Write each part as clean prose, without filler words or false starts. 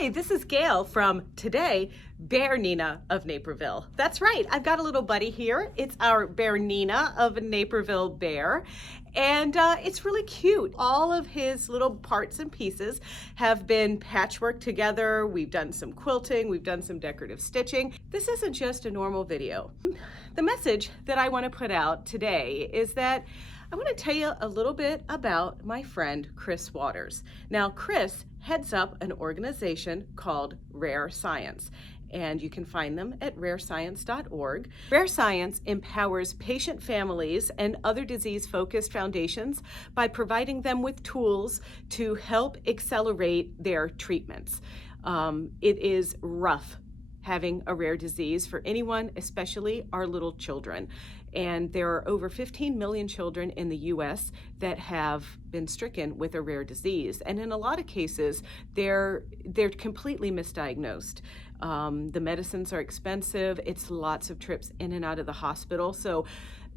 Hi, this is Gail from today, BERNINA of Naperville. That's right, I've got a little buddy here. It's our BERNINA of Naperville bear, and it's really cute. All of his little parts and pieces have been patchworked together. We've done some quilting, we've done some decorative stitching. This isn't just a normal video. The message that I want to put out today is that I want to tell you a little bit about my friend Chris Waters. Now, Chris heads up an organization called Rare Science, and you can find them at rarescience.org. Rare Science empowers patient families and other disease-focused foundations by providing them with tools to help accelerate their treatments. It is rough having a rare disease for anyone, especially our little children. And there are over 15 million children in the US that have been stricken with a rare disease. And in a lot of cases, they're completely misdiagnosed. The medicines are expensive. It's lots of trips in and out of the hospital. So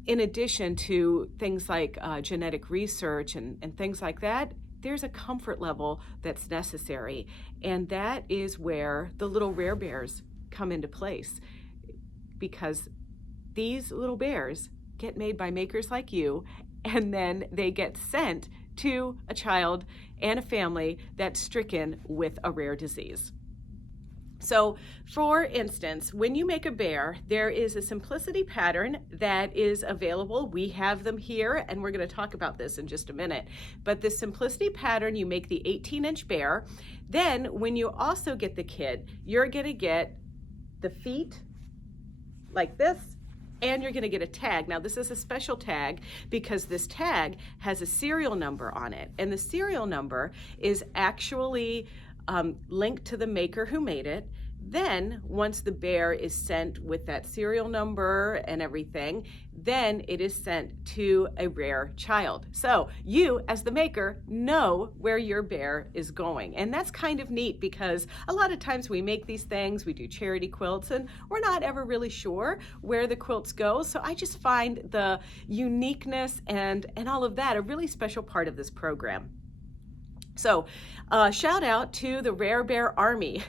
in addition to things like genetic research and things like that, there's a comfort level that's necessary. And that is where the little rare bears come into place, because these little bears get made by makers like you, and then they get sent to a child and a family that's stricken with a rare disease. So, for instance, when you make a bear, there is a simplicity pattern that is available. We have them here, and we're going to talk about this in just a minute. But the simplicity pattern, you make the 18-inch bear. Then, when you also get the kit, you're going to get the feet like this, and you're going to get a tag. Now, this is a special tag because this tag has a serial number on it, and the serial number is actually linked to the maker who made it. Then, once the bear is sent with that serial number and everything, then it is sent to a rare child. So you, as the maker, know where your bear is going. And that's kind of neat because a lot of times we make these things, we do charity quilts, and we're not ever really sure where the quilts go. So I just find the uniqueness and all of that a really special part of this program. So shout out to the Rare Bear Army.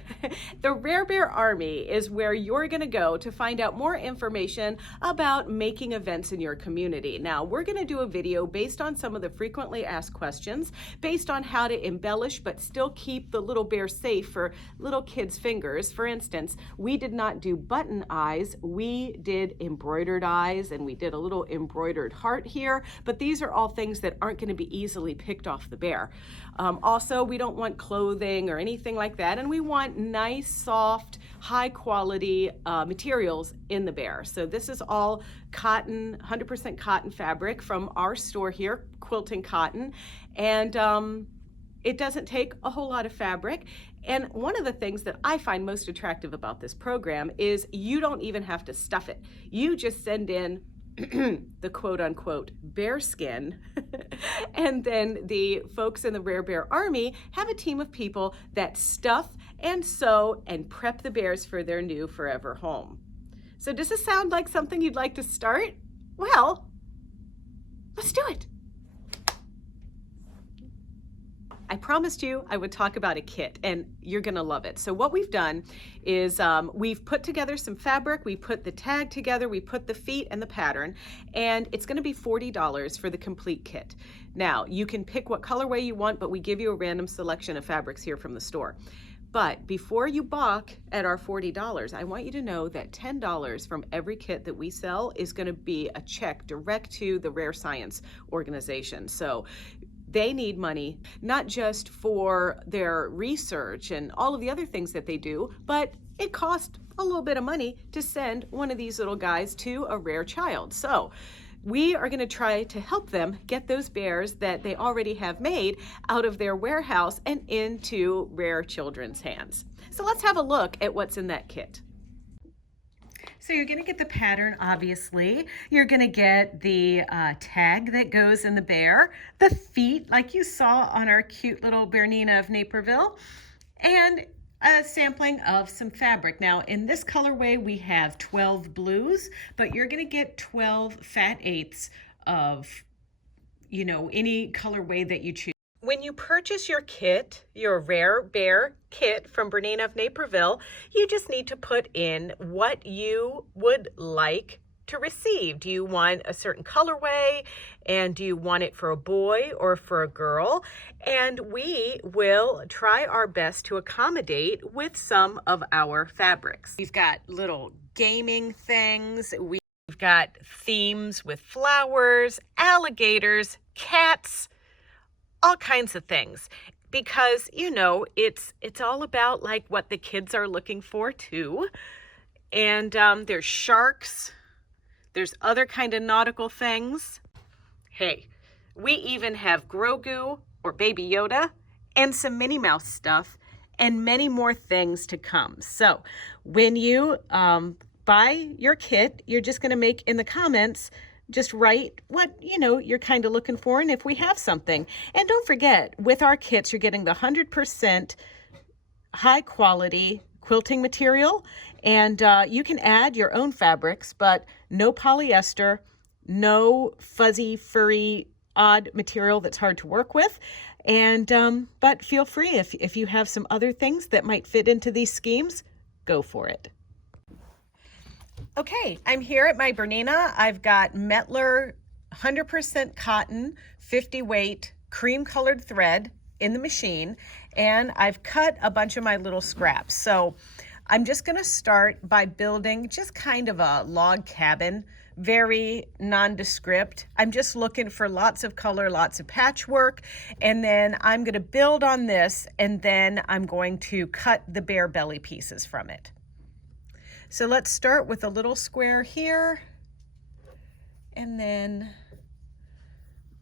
The Rare Bear Army is where you're going to go to find out more information about making events in your community. Now, we're going to do a video based on some of the frequently asked questions, based on how to embellish but still keep the little bear safe for little kids' fingers. For instance, we did not do button eyes, we did embroidered eyes, and we did a little embroidered heart here, but these are all things that aren't going to be easily picked off the bear. Also, we don't want clothing or anything like that, and we want nice, soft, high quality materials in the bear. So this is all cotton, 100% cotton fabric from our store here, Quilting Cotton, and it doesn't take a whole lot of fabric. And one of the things that I find most attractive about this program is you don't even have to stuff it. You just send in the quote-unquote bear skin, and then the folks in the Rare Bear Army have a team of people that stuff and sew and prep the bears for their new forever home. So does this sound like something you'd like to start? Well, let's do it. I promised you I would talk about a kit, and you're gonna love it. So what we've done is we've put together some fabric, we put the tag together, we put the feet and the pattern, and it's gonna be $40 for the complete kit. Now, you can pick what colorway you want, but we give you a random selection of fabrics here from the store. But before you balk at our $40, I want you to know that $10 from every kit that we sell is gonna be a check direct to the Rare Science organization. So they need money, not just for their research and all of the other things that they do, but it costs a little bit of money to send one of these little guys to a rare child. So we are going to try to help them get those bears that they already have made out of their warehouse and into rare children's hands. So let's have a look at what's in that kit. So you're going to get the pattern, obviously. You're going to get the tag that goes in the bear, the feet like you saw on our cute little BERNINA of Naperville, and a sampling of some fabric. Now, in this colorway, we have 12 blues, but you're going to get 12 fat eighths of, any colorway that you choose. When you purchase your kit, your Rare Bear kit from Bernina of Naperville, you just need to put in what you would like to receive. Do you want a certain colorway? And do you want it for a boy or for a girl? And we will try our best to accommodate with some of our fabrics. We've got little gaming things. We've got themes with flowers, alligators, cats, all kinds of things, because you know it's all about like what the kids are looking for too. And there's sharks, there's other kind of nautical things. Hey, we even have Grogu or Baby Yoda and some Minnie Mouse stuff and many more things to come. So when you buy your kit, you're just going to make in the comments, just write what you're kind of looking for and if we have something. And don't forget, with our kits, you're getting the 100% high quality quilting material, and you can add your own fabrics, but no polyester, no fuzzy, furry, odd material that's hard to work with. And but feel free, if you have some other things that might fit into these schemes, go for it. Okay, I'm here at my Bernina. I've got Metler 100% cotton, 50 weight, cream colored thread in the machine, and I've cut a bunch of my little scraps. So I'm just gonna start by building just kind of a log cabin, very nondescript. I'm just looking for lots of color, lots of patchwork, and then I'm gonna build on this, and then I'm going to cut the bare belly pieces from it. So let's start with a little square here, and then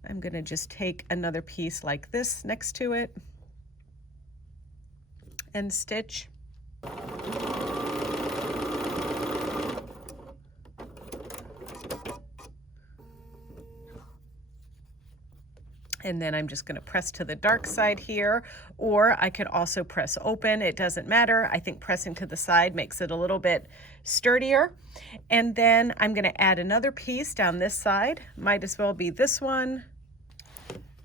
I'm gonna just take another piece like this next to it and stitch. And then I'm just gonna press to the dark side here, or I could also press open. It doesn't matter. I think pressing to the side makes it a little bit sturdier. And then I'm gonna add another piece down this side. Might as well be this one.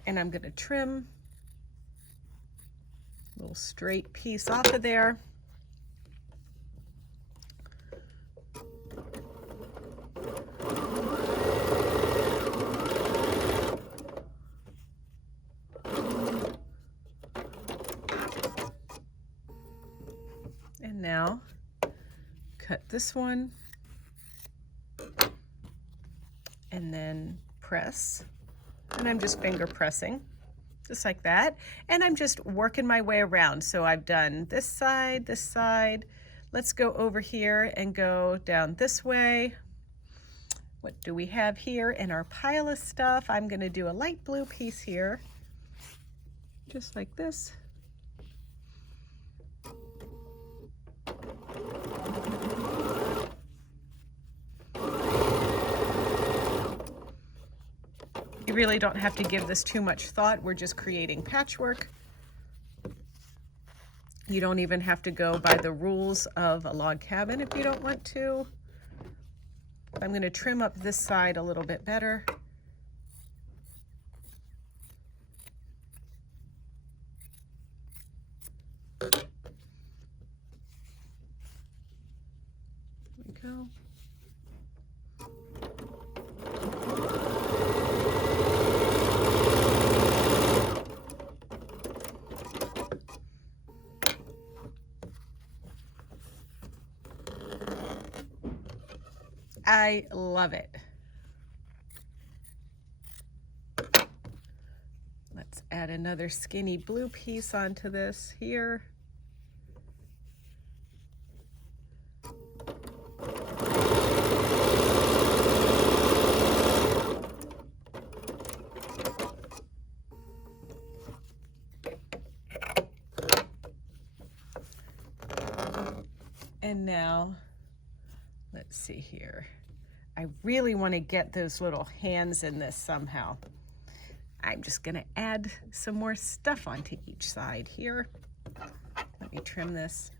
And I'm gonna trim a little straight piece off of there. And now cut this one and then press, and I'm just finger pressing just like that, and I'm just working my way around. So I've done this side, this side. Let's go over here and go down this way. What do we have here in our pile of stuff? I'm going to do a light blue piece here, just like this. You really don't have to give this too much thought. We're just creating patchwork. You don't even have to go by the rules of a log cabin if you don't want to. I'm going to trim up this side a little bit better. There we go. I love it. Let's add another skinny blue piece onto this here. And now, let's see here. I really want to get those little hands in this somehow. I'm just going to add some more stuff onto each side here. Let me trim this.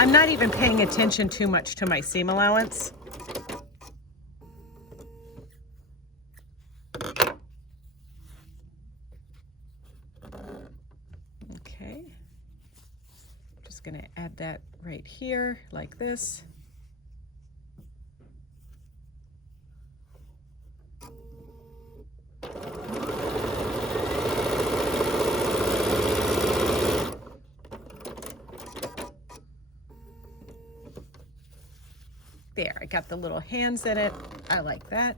I'm not even paying attention too much to my seam allowance. Okay, just gonna add that right here like this. There, I got the little hands in it. I like that.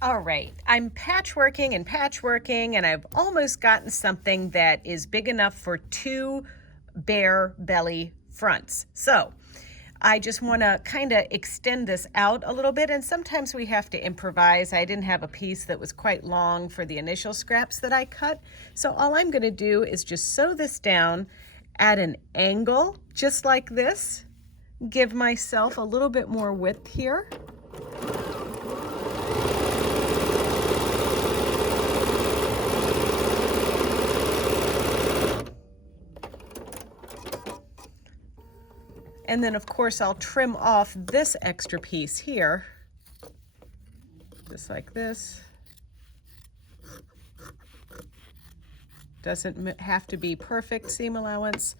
All right, I'm patchworking and I've almost gotten something that is big enough for 2 bare belly fronts. So I just want to kind of extend this out a little bit, and sometimes we have to improvise. I didn't have a piece that was quite long for the initial scraps that I cut. So all I'm going to do is just sew this down at an angle, just like this. Give myself a little bit more width here. And then of course I'll trim off this extra piece here, just like this. Doesn't have to be perfect seam allowance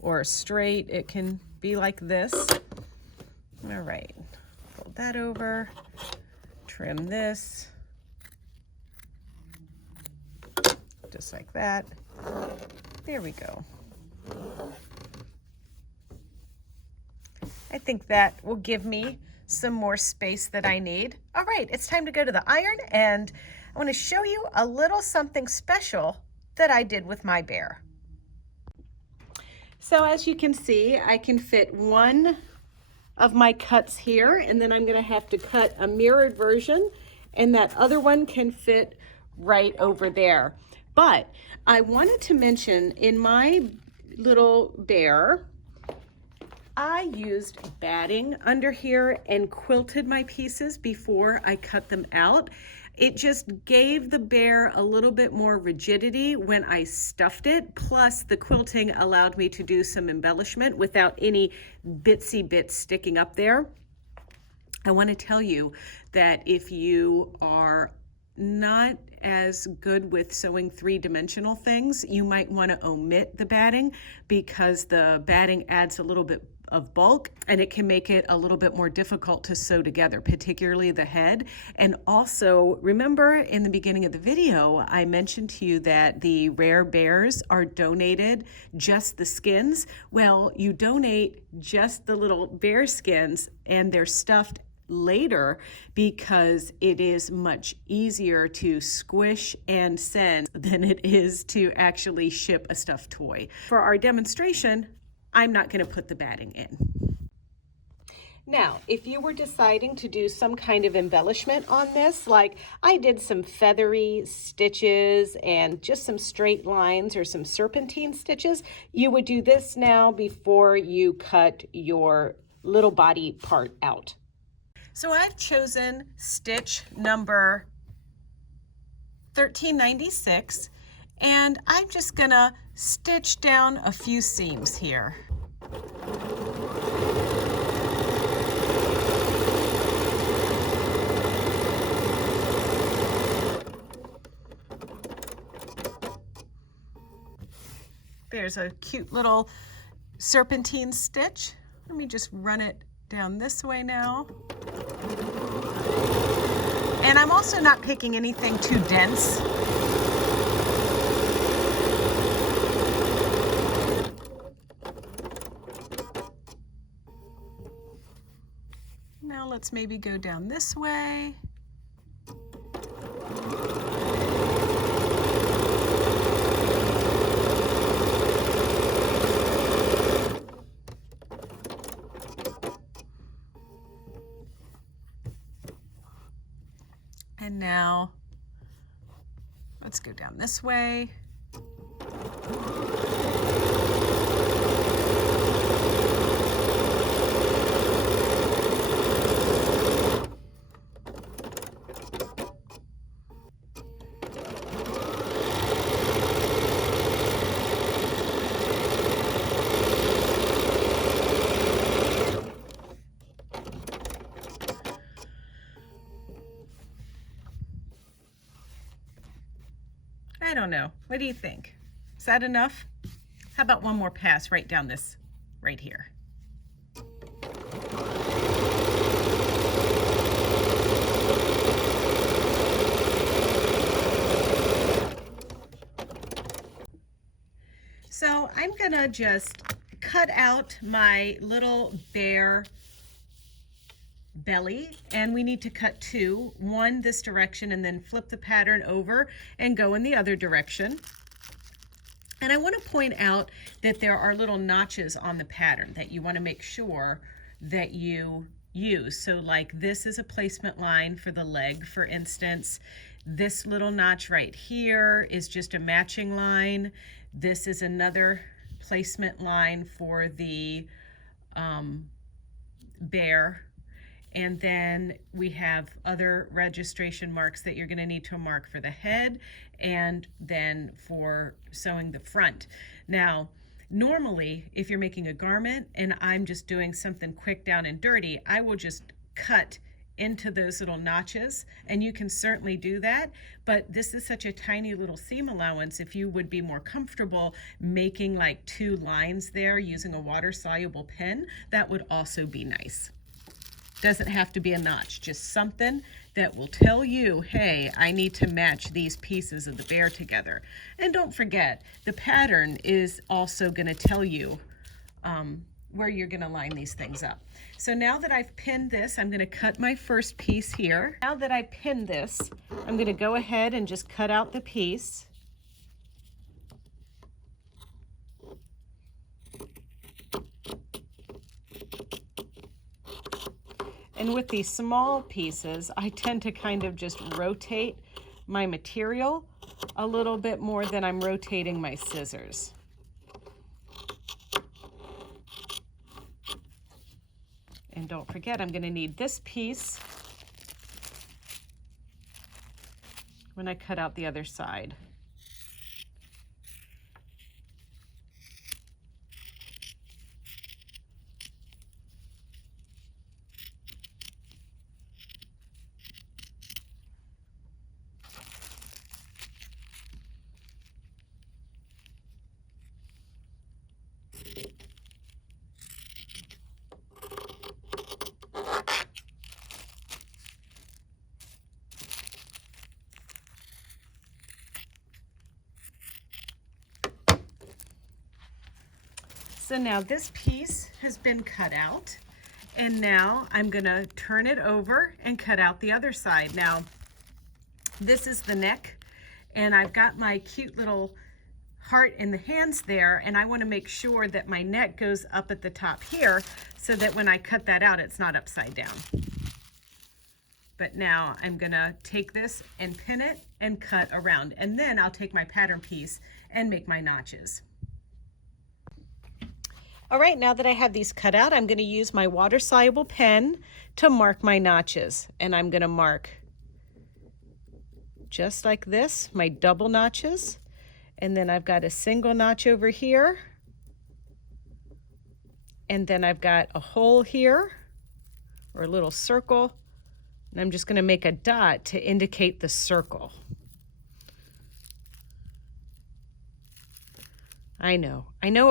or straight. It can be like this. All right, fold that over, trim this, just like that. There we go. I think that will give me some more space that I need. All right, it's time to go to the iron, and I want to show you a little something special that I did with my bear. So as you can see, I can fit one of my cuts here, and then I'm going to have to cut a mirrored version, and that other one can fit right over there. But I wanted to mention, in my little bear, I used batting under here and quilted my pieces before I cut them out. It just gave the bear a little bit more rigidity when I stuffed it. Plus the quilting allowed me to do some embellishment without any bitsy bits sticking up there. I want to tell you that if you are not as good with sewing 3-dimensional things, you might want to omit the batting, because the batting adds a little bit of bulk and it can make it a little bit more difficult to sew together, particularly the head. And also, remember in the beginning of the video, I mentioned to you that the rare bears are donated just the skins. Well, you donate just the little bear skins and they're stuffed later, because it is much easier to squish and send than it is to actually ship a stuffed toy. For our demonstration, I'm not going to put the batting in. Now, if you were deciding to do some kind of embellishment on this, like I did some feathery stitches and just some straight lines or some serpentine stitches, you would do this now before you cut your little body part out. So I've chosen stitch number 1396, and I'm just gonna stitch down a few seams here. There's a cute little serpentine stitch. Let me just run it down this way now. And I'm also not picking anything too dense. Now let's maybe go down this way. And now let's go down this way. don't know. What do you think? Is that enough? How about one more pass right down this, right here? So I'm gonna just cut out my little bear belly, and we need to cut two, one this direction and then flip the pattern over and go in the other direction. And I want to point out that there are little notches on the pattern that you want to make sure that you use. So like this is a placement line for the leg, for instance. This little notch right here is just a matching line. This is another placement line for the bear. And then we have other registration marks that you're going to need to mark for the head and then for sewing the front. Now, normally, if you're making a garment and I'm just doing something quick down and dirty, I will just cut into those little notches, and you can certainly do that, but this is such a tiny little seam allowance. If you would be more comfortable making like two lines there using a water-soluble pen, that would also be nice. Doesn't have to be a notch, just something that will tell you, hey, I need to match these pieces of the bear together. And don't forget, the pattern is also gonna tell you where you're gonna line these things up. So now that I've pinned this, I'm gonna cut my first piece here. Now that I pinned this, I'm gonna go ahead and just cut out the piece. And with these small pieces, I tend to kind of just rotate my material a little bit more than I'm rotating my scissors. And don't forget, I'm going to need this piece when I cut out the other side. So now this piece has been cut out, and now I'm gonna turn it over and cut out the other side. Now, this is the neck, and I've got my cute little heart in the hands there, and I wanna make sure that my neck goes up at the top here so that when I cut that out, it's not upside down. But now I'm gonna take this and pin it and cut around, and then I'll take my pattern piece and make my notches. All right, now that I have these cut out, I'm gonna use my water-soluble pen to mark my notches. And I'm gonna mark just like this, my double notches. And then I've got a single notch over here. And then I've got a hole here, or a little circle. And I'm just gonna make a dot to indicate the circle. I know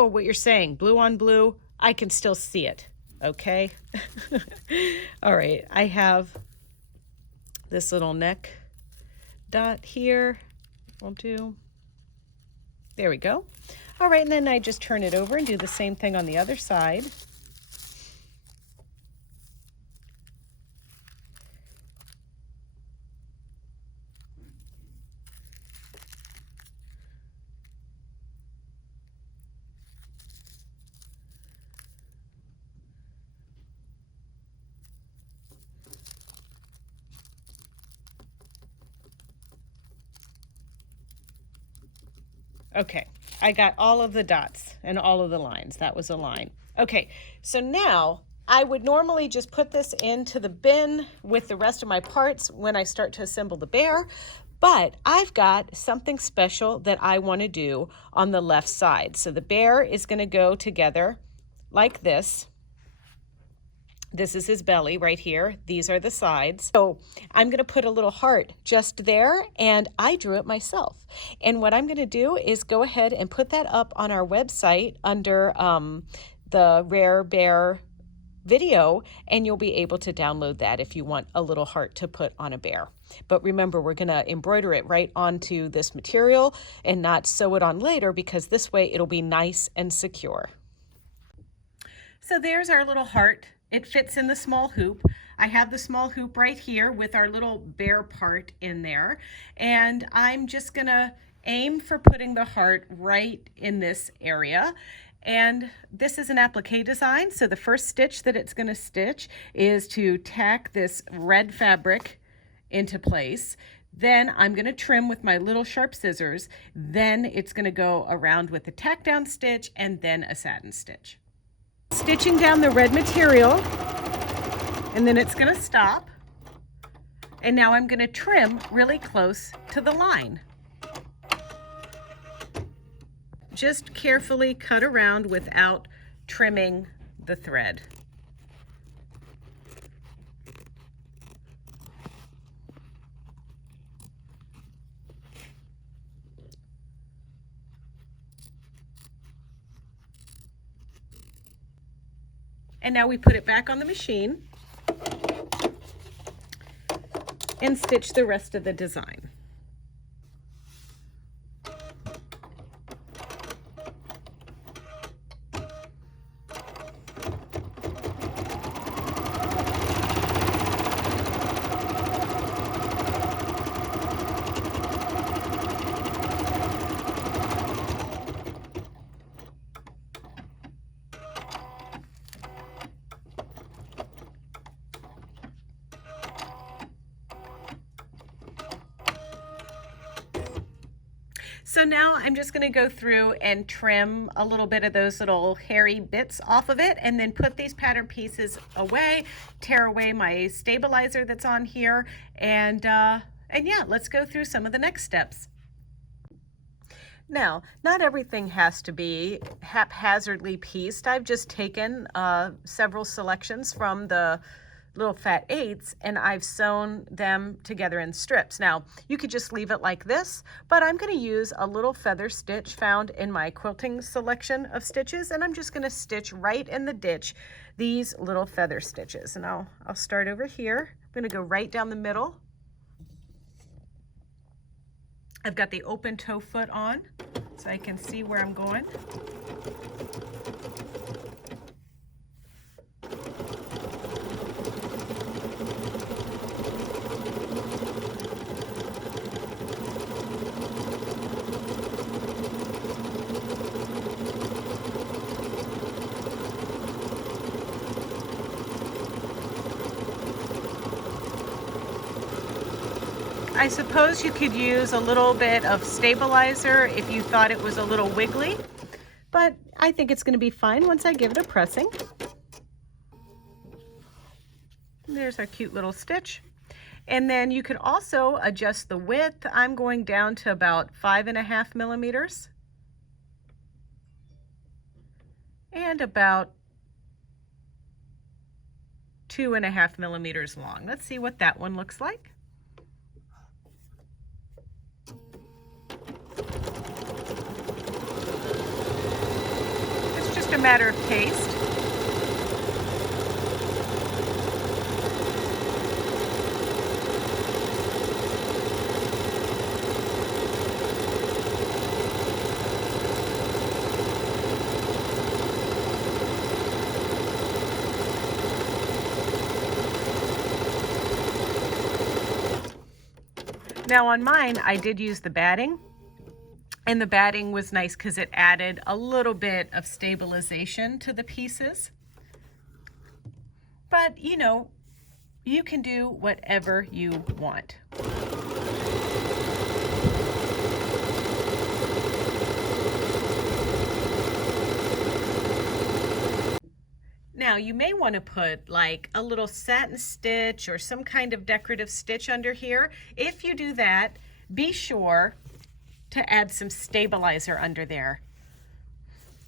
what you're saying, blue on blue, I can still see it, okay? All right, I have this little neck dot here, I'll do, there we go. All right, and then I just turn it over and do the same thing on the other side. Okay, I got all of the dots and all of the lines. That was a line. Okay, so now I would normally just put this into the bin with the rest of my parts when I start to assemble the bear, but I've got something special that I want to do on the left side. So the bear is going to go together like this. This is his belly right here. These are the sides. So I'm going to put a little heart just there, and I drew it myself. And what I'm going to do is go ahead and put that up on our website under the Rare Bear video, and you'll be able to download that if you want a little heart to put on a bear. But remember, we're going to embroider it right onto this material and not sew it on later, because this way it'll be nice and secure. So there's our little heart. It fits in the small hoop. I have the small hoop right here with our little bear part in there, and I'm just gonna aim for putting the heart right in this area. And this is an applique design, so the first stitch that it's gonna stitch is to tack this red fabric into place. Then I'm gonna trim with my little sharp scissors. Then it's gonna go around with a tack down stitch and then a satin stitch. Stitching down the red material, and then it's going to stop, and now I'm going to trim really close to the line. Just carefully cut around without trimming the thread. And now we put it back on the machine and stitch the rest of the design. So now I'm just going to go through and trim a little bit of those little hairy bits off of it, and then put these pattern pieces away, tear away my stabilizer that's on here, and yeah, let's go through some of the next steps. Now, not everything has to be haphazardly pieced. I've just taken several selections from the little fat 8s, and I've sewn them together in strips. Now, you could just leave it like this, but I'm going to use a little feather stitch found in my quilting selection of stitches, and I'm just going to stitch right in the ditch these little feather stitches. And I'll start over here. I'm going to go right down the middle. I've got the open toe foot on so I can see where I'm going. I suppose you could use a little bit of stabilizer if you thought it was a little wiggly, but I think it's going to be fine once I give it a pressing. There's our cute little stitch. And then you could also adjust the width. I'm going down to about 5.5 millimeters and about 2.5 millimeters long. Let's see what that one looks like. A matter of taste. Now on mine, I did use the batting. And the batting was nice because it added a little bit of stabilization to the pieces. But, you know, you can do whatever you want. Now, you may want to put like a little satin stitch or some kind of decorative stitch under here. If you do that, be sure to add some stabilizer under there.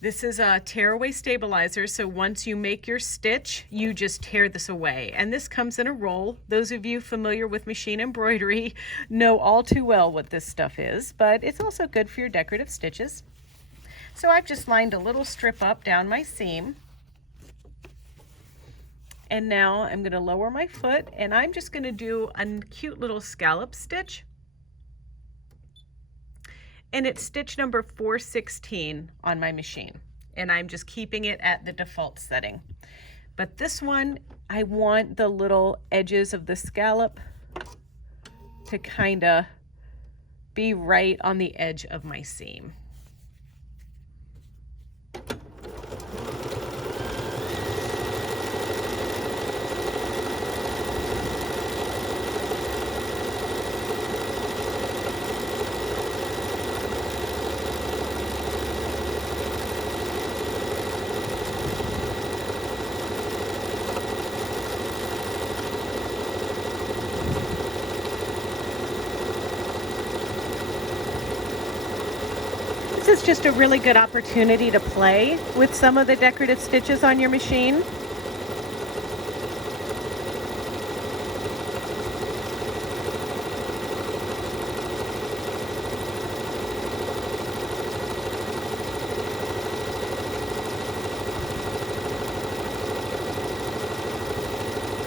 This is a tearaway stabilizer, so once you make your stitch, you just tear this away. And this comes in a roll. Those of you familiar with machine embroidery know all too well what this stuff is, but it's also good for your decorative stitches. So I've just lined a little strip up down my seam. And now I'm going to lower my foot, and I'm just going to do a cute little scallop stitch. And it's stitch number 416 on my machine, and I'm just keeping it at the default setting. But this one, I want the little edges of the scallop to kind of be right on the edge of my seam. This is just a really good opportunity to play with some of the decorative stitches on your machine.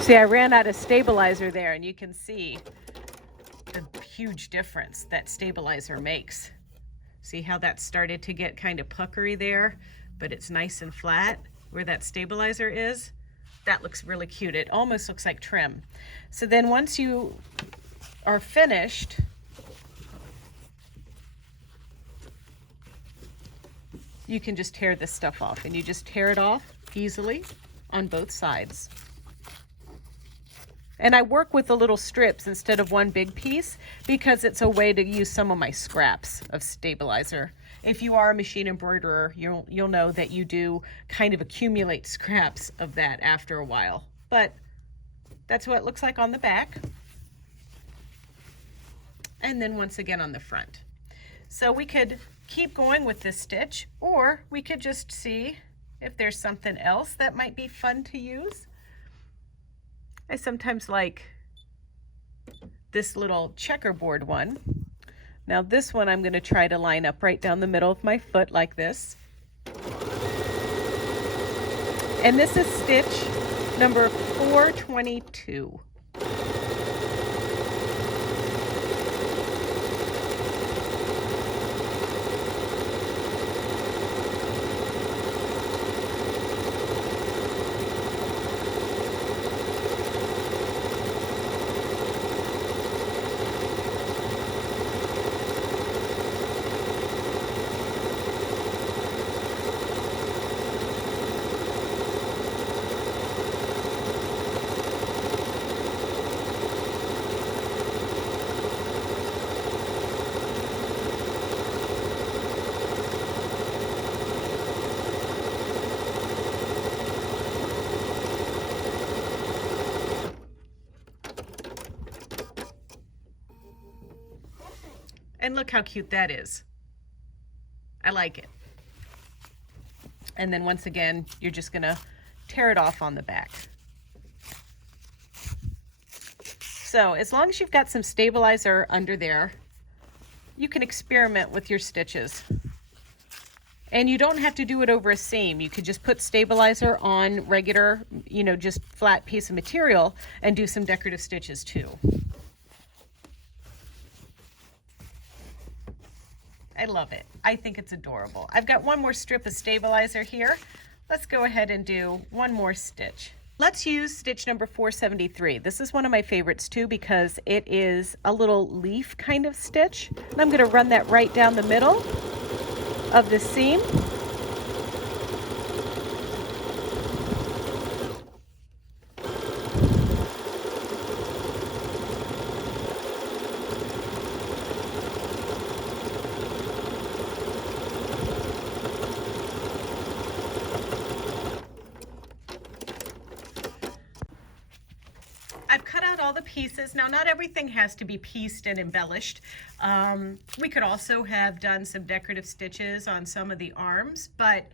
See, I ran out of stabilizer there, and you can see the huge difference that stabilizer makes. See how that started to get kind of puckery there, but it's nice and flat where that stabilizer is. That looks really cute. It almost looks like trim. So then once you are finished, you can just tear this stuff off, and you just tear it off easily on both sides. And I work with the little strips instead of one big piece because it's a way to use some of my scraps of stabilizer. If you are a machine embroiderer, you'll know that you do kind of accumulate scraps of that after a while. But that's what it looks like on the back. And then once again on the front. So we could keep going with this stitch, or we could just see if there's something else that might be fun to use. I sometimes like this little checkerboard one. Now this one I'm going to try to line up right down the middle of my foot like this. And this is stitch number 422. And look how cute that is. I like it. And then once again, you're just gonna tear it off on the back. So as long as you've got some stabilizer under there, you can experiment with your stitches. And you don't have to do it over a seam. You could just put stabilizer on regular, just flat piece of material and do some decorative stitches too. I love it. I think it's adorable. I've got one more strip of stabilizer here. Let's go ahead and do one more stitch. Let's use stitch number 473. This is one of my favorites too because it is a little leaf kind of stitch. And I'm going to run that right down the middle of the seam. all the pieces. Now, not everything has to be pieced and embellished. We could also have done some decorative stitches on some of the arms, but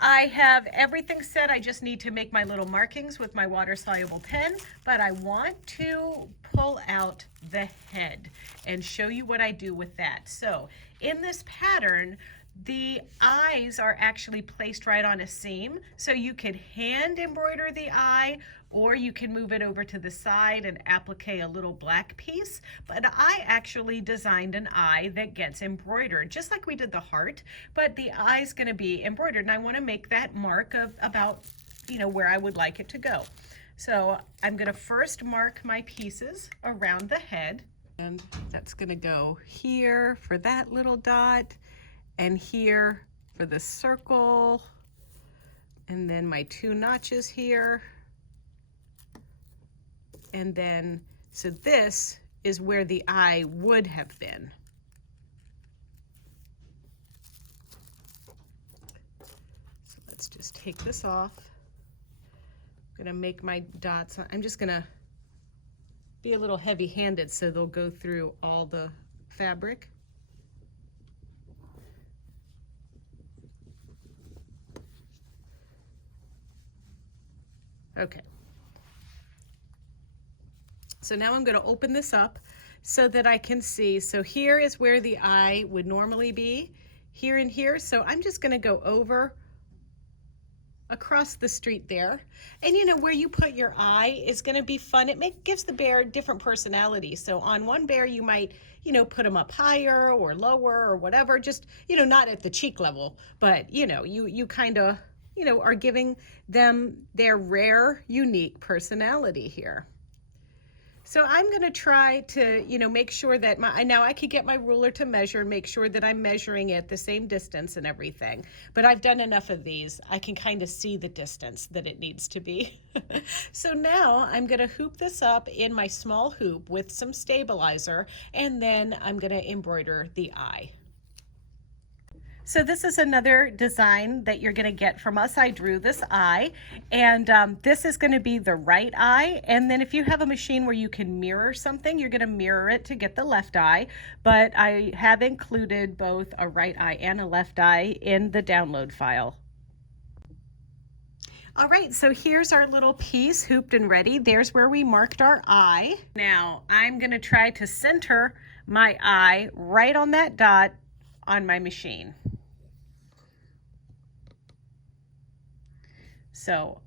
I have everything set. I just need to make my little markings with my water-soluble pen, but I want to pull out the head and show you what I do with that. So in this pattern, the eyes are actually placed right on a seam, so you could hand embroider the eye, or you can move it over to the side and applique a little black piece. But I actually designed an eye that gets embroidered, just like we did the heart, but the eye is gonna be embroidered, and I wanna make that mark of about, you know, where I would like it to go. So I'm gonna first mark my pieces around the head, and that's gonna go here for that little dot, and here for the circle, and then my 2 notches here. And then, so this is where the eye would have been. So let's just take this off. I'm gonna make my dots. I'm just gonna be a little heavy-handed so they'll go through all the fabric. Okay. So now I'm going to open this up so that I can see. So here is where the eye would normally be, here and here. So I'm just going to go over across the street there. And you know, where you put your eye is going to be fun. It gives the bear different personality. So on one bear, you might, you know, put them up higher or lower or whatever, just, you know, not at the cheek level, but you know, you kind of, you know, are giving them their rare, unique personality here. So I'm going to try to, you know, make sure that now I could get my ruler to measure, make sure that I'm measuring it the same distance and everything. But I've done enough of these. I can kind of see the distance that it needs to be. So now I'm going to hoop this up in my small hoop with some stabilizer, and then I'm going to embroider the eye. So this is another design that you're going to get from us. I drew this eye, and this is going to be the right eye. And then if you have a machine where you can mirror something, you're going to mirror it to get the left eye. But I have included both a right eye and a left eye in the download file. All right, so here's our little piece hooped and ready. There's where we marked our eye. Now I'm going to try to center my eye right on that dot on my machine. So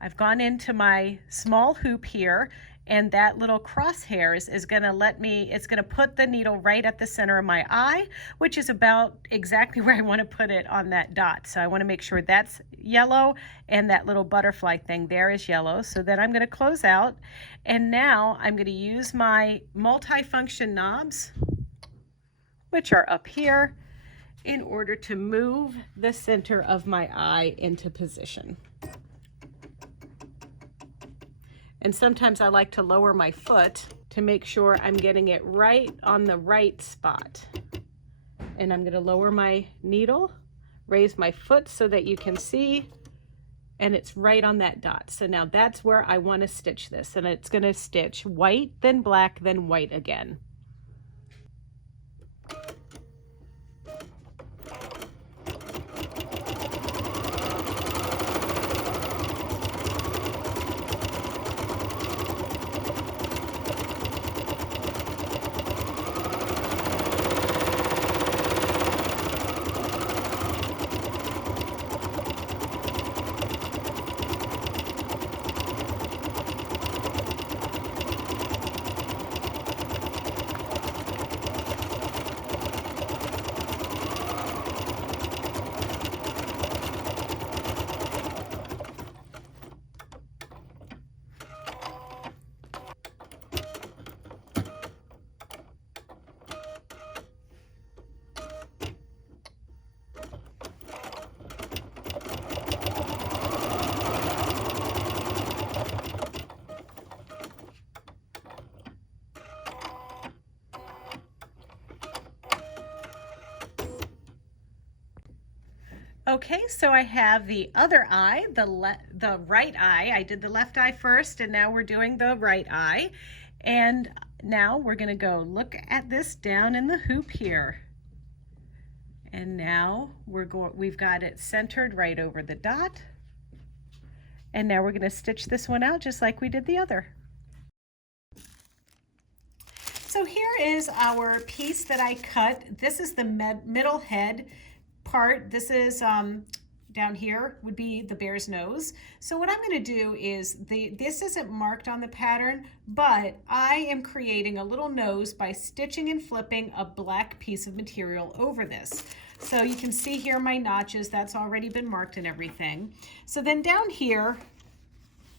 I've gone into my small hoop here, and that little crosshairs is going to it's going to put the needle right at the center of my eye, which is about exactly where I want to put it on that dot. So I want to make sure that's yellow, and that little butterfly thing there is yellow. So then I'm going to close out, and now I'm going to use my multifunction knobs, which are up here, in order to move the center of my eye into position. And sometimes I like to lower my foot to make sure I'm getting it right on the right spot. And I'm gonna lower my needle, raise my foot so that you can see, and it's right on that dot. So now that's where I want to stitch this, and it's gonna stitch white, then black, then white again. Okay, so I have the other eye, the right eye. I did the left eye first, and now we're doing the right eye. And now we're gonna go look at this down in the hoop here. And now we've got it centered right over the dot. And now we're gonna stitch this one out just like we did the other. So here is our piece that I cut. This is the middle head part. This is down here would be the bear's nose. So what I'm going to do is, this isn't marked on the pattern, but I am creating a little nose by stitching and flipping a black piece of material over this. So you can see here my notches, that's already been marked and everything. So then down here,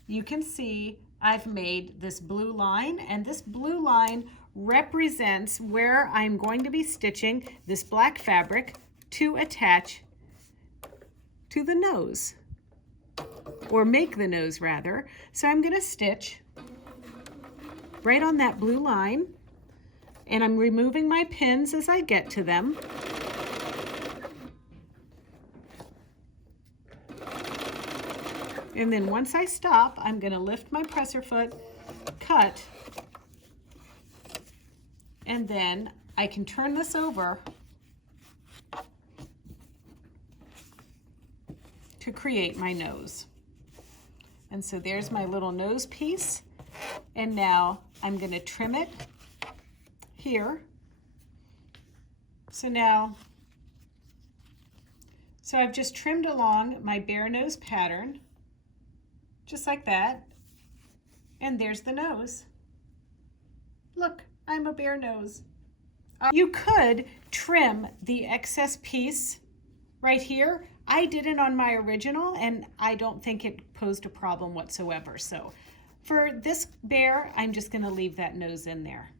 you can see I've made this blue line, and this blue line represents where I'm going to be stitching this black fabric to attach to the nose, or make the nose rather. So I'm going to stitch right on that blue line, and I'm removing my pins as I get to them. And then once I stop, I'm going to lift my presser foot, cut, and then I can turn this over to create my nose. And so there's my little nose piece. And now I'm going to trim it here. So I've just trimmed along my bear nose pattern, just like that. And there's the nose. Look, I'm a bear nose. You could trim the excess piece right here. I didn't on my original, and I don't think it posed a problem whatsoever. So for this bear, I'm just going to leave that nose in there.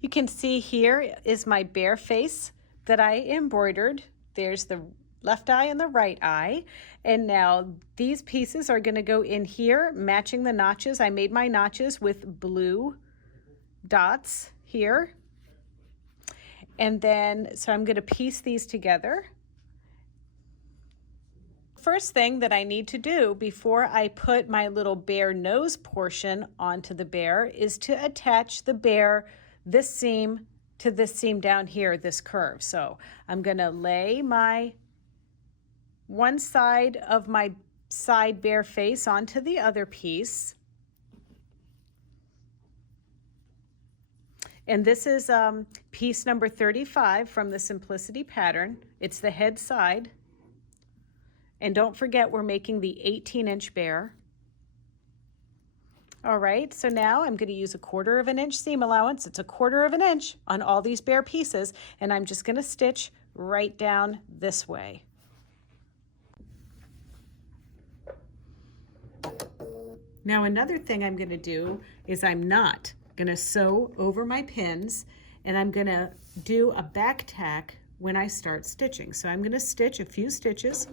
You can see here is my bear face that I embroidered. There's the left eye and the right eye. And now these pieces are going to go in here, matching the notches. I made my notches with blue dots here. And then, so I'm going to piece these together. First thing that I need to do before I put my little bear nose portion onto the bear is to attach the bear, this seam to this seam down here, this curve. So I'm going to lay my one side of my side bear face onto the other piece. And this is piece number 35 from the Simplicity pattern. It's the head side. And don't forget, we're making the 18-inch bear. All right, so now I'm going to use a 1/4 of an inch seam allowance. It's a 1/4 of an inch on all these bear pieces, and I'm just going to stitch right down this way. Now another thing I'm going to do is I'm not going to sew over my pins, and I'm going to do a back tack when I start stitching. So I'm going to stitch a few stitches,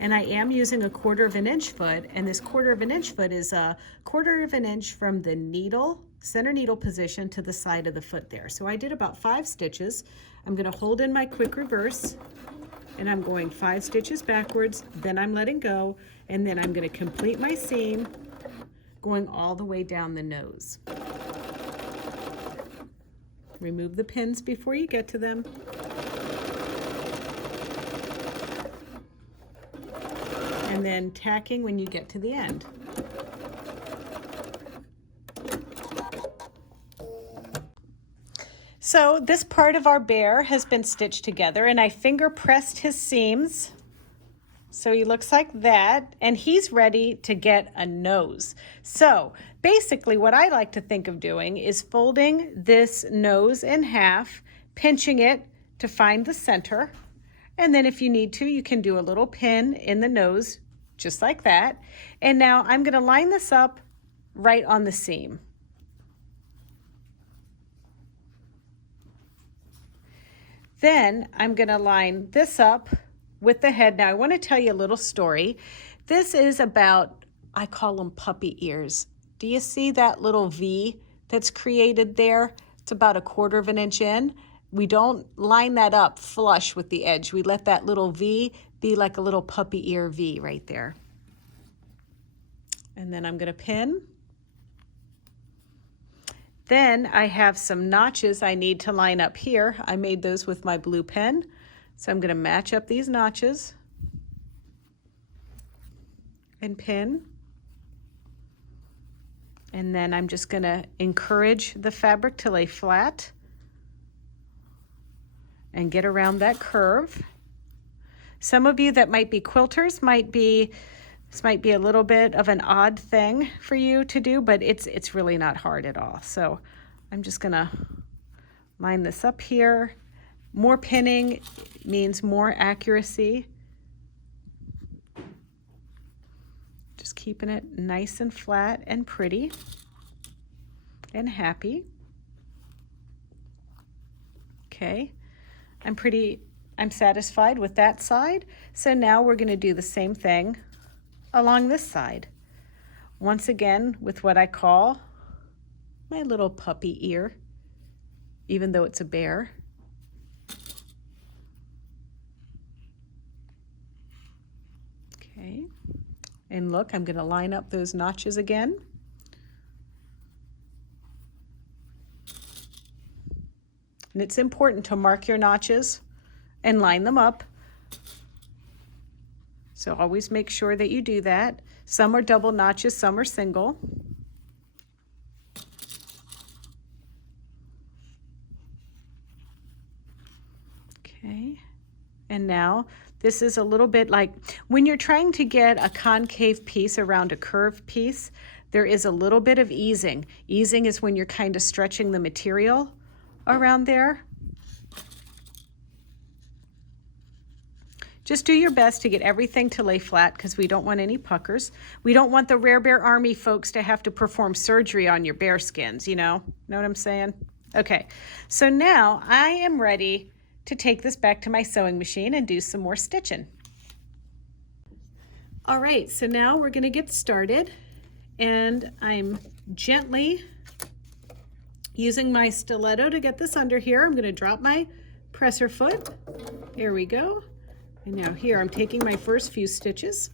and I am using a 1/4 of an inch foot, and this 1/4 of an inch foot is a 1/4 of an inch from the needle, center needle position to the side of the foot there. So I did about 5 stitches. I'm going to hold in my quick reverse, and I'm going 5 stitches backwards, then I'm letting go, and then I'm going to complete my seam going all the way down the nose. Remove the pins before you get to them. And then tacking when you get to the end. So this part of our bear has been stitched together, and I finger pressed his seams. So he looks like that, and he's ready to get a nose. So basically what I like to think of doing is folding this nose in half, pinching it to find the center, and then if you need to, you can do a little pin in the nose, just like that. And now I'm going to line this up right on the seam. Then I'm going to line this up with the head. Now I want to tell you a little story. This is about, I call them puppy ears. Do you see that little V that's created there? It's about a 1/4 of an inch in. We don't line that up flush with the edge. We let that little V be like a little puppy ear V right there. And then I'm going to pin. Then I have some notches I need to line up here. I made those with my blue pen. So I'm going to match up these notches and pin. And then I'm just going to encourage the fabric to lay flat and get around that curve. Some of you that might be quilters this might be a little bit of an odd thing for you to do, but it's really not hard at all. So I'm just gonna line this up here. More pinning means more accuracy. Just keeping it nice and flat and pretty and happy. Okay, I'm satisfied with that side. So now we're gonna do the same thing along this side. Once again, with what I call my little puppy ear, even though it's a bear. Okay, and look, I'm gonna line up those notches again. And it's important to mark your notches and line them up. So always make sure that you do that. Some are double notches, some are single. Okay, and now this is a little bit like when you're trying to get a concave piece around a curved piece, there is a little bit of easing. Easing is when you're kind of stretching the material around there. Just do your best to get everything to lay flat because we don't want any puckers. We don't want the Rare Bear Army folks to have to perform surgery on your bear skins, you know? Know what I'm saying? Okay, so now I am ready to take this back to my sewing machine and do some more stitching. All right, so now we're gonna get started, and I'm gently using my stiletto to get this under here. I'm gonna drop my presser foot. Here we go. And now here, I'm taking my first few stitches.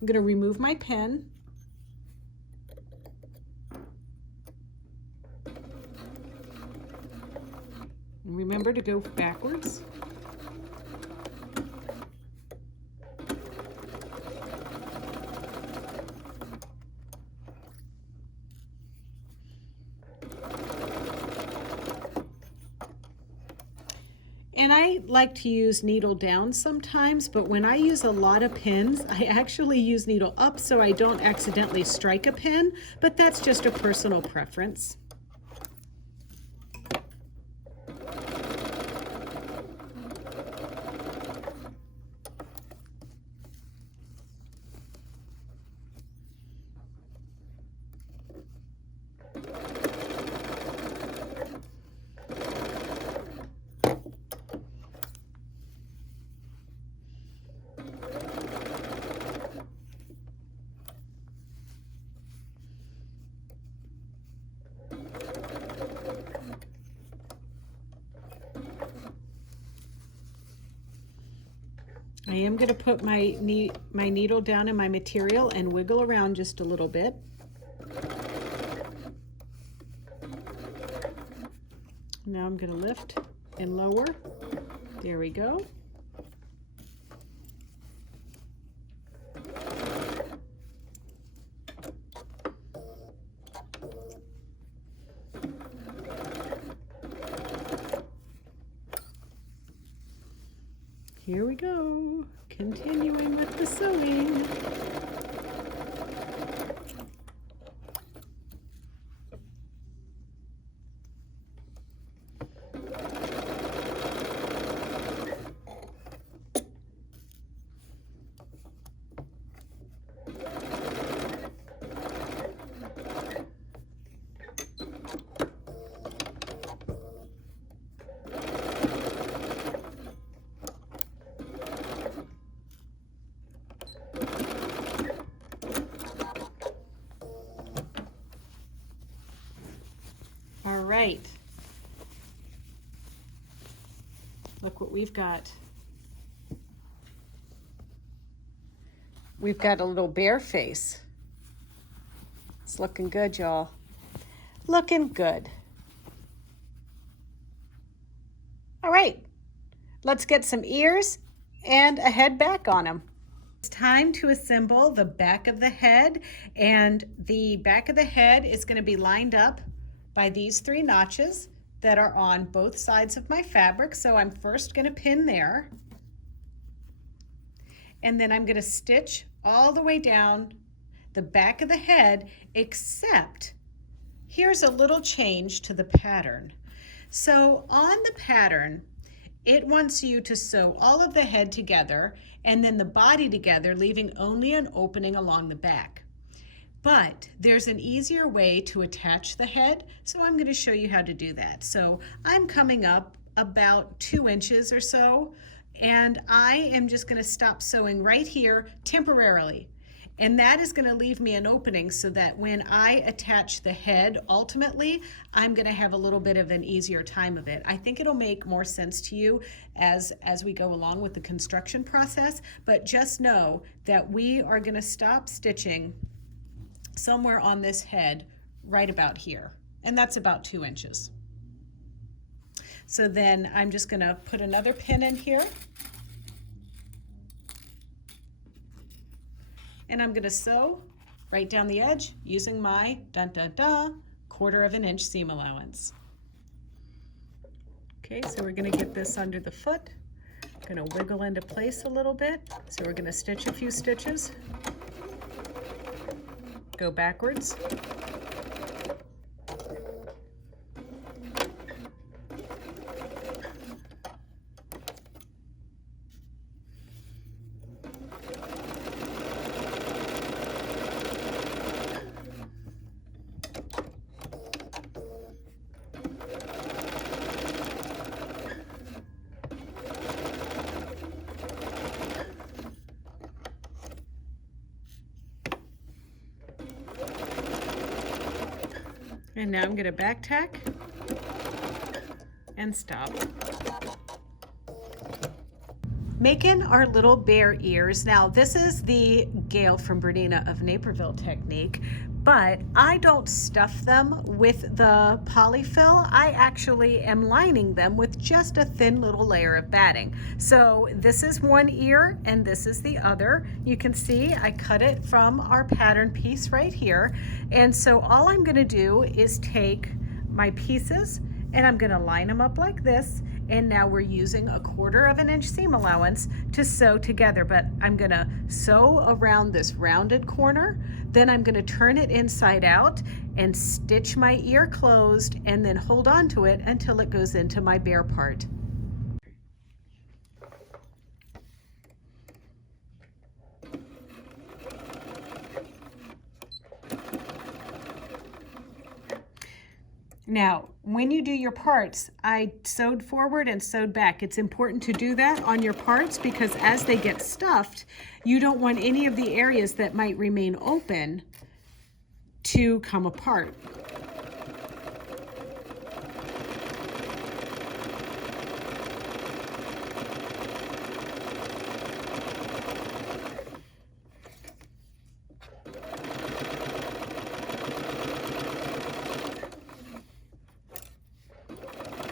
I'm gonna remove my pen. And remember to go backwards. And I like to use needle down sometimes, but when I use a lot of pins, I actually use needle up so I don't accidentally strike a pin, but that's just a personal preference. I am going to put my needle down in my material and wiggle around just a little bit. Now I'm going to lift and lower. There we go. Here we go, continuing with the sewing. All right, look what we've got. we've got a little bear face. It's looking good, y'all. Looking good. All right, let's get some ears and a head back on them. It's time to assemble the back of the head, and the back of the head is going to be lined up by these 3 notches that are on both sides of my fabric. So I'm first going to pin there, and then I'm going to stitch all the way down the back of the head, except here's a little change to the pattern. So on the pattern, it wants you to sew all of the head together and then the body together, leaving only an opening along the back. But there's an easier way to attach the head, so I'm going to show you how to do that. So I'm coming up about 2 inches or so, and I am just going to stop sewing right here temporarily. And that is going to leave me an opening so that when I attach the head, ultimately, I'm going to have a little bit of an easier time of it. I think it'll make more sense to you as we go along with the construction process, but just know that we are going to stop stitching somewhere on this head right about here, and that's about 2 inches. So then I'm just going to put another pin in here. And I'm going to sew right down the edge using my 1/4 of an inch seam allowance. Okay, so we're going to get this under the foot. I'm going to wiggle into place a little bit. So we're going to stitch a few stitches. Go backwards. And now I'm going to back tack and stop. Making our little bear ears. Now this is the Gail from Bernina of Naperville technique, but I don't stuff them with the polyfill. I actually am lining them with just a thin little layer of batting. So this is one ear and this is the other. You can see I cut it from our pattern piece right here. And so all I'm going to do is take my pieces and I'm going to line them up like this. And now we're using 1/4 of an inch seam allowance to sew together, but I'm going to sew around this rounded corner. Then I'm going to turn it inside out and stitch my ear closed and then hold on to it until it goes into my bear part. Now, when you do your parts, I sewed forward and sewed back. It's important to do that on your parts because as they get stuffed, you don't want any of the areas that might remain open to come apart.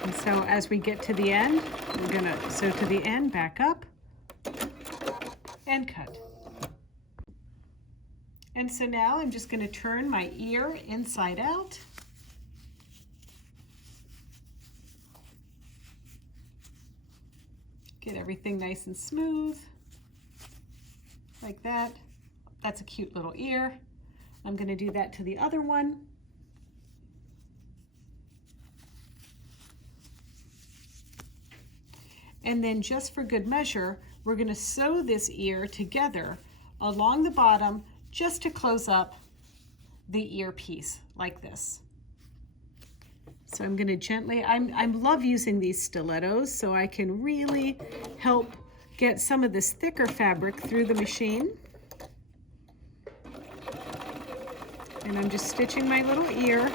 And so as we get to the end, we're going to sew to the end, back up, and cut. And so now I'm just going to turn my ear inside out. Get everything nice and smooth, like that. That's a cute little ear. I'm going to do that to the other one. And then just for good measure, we're going to sew this ear together along the bottom just to close up the ear piece like this. So I'm going to gently, I love using these stilettos so I can really help get some of this thicker fabric through the machine. And I'm just stitching my little ear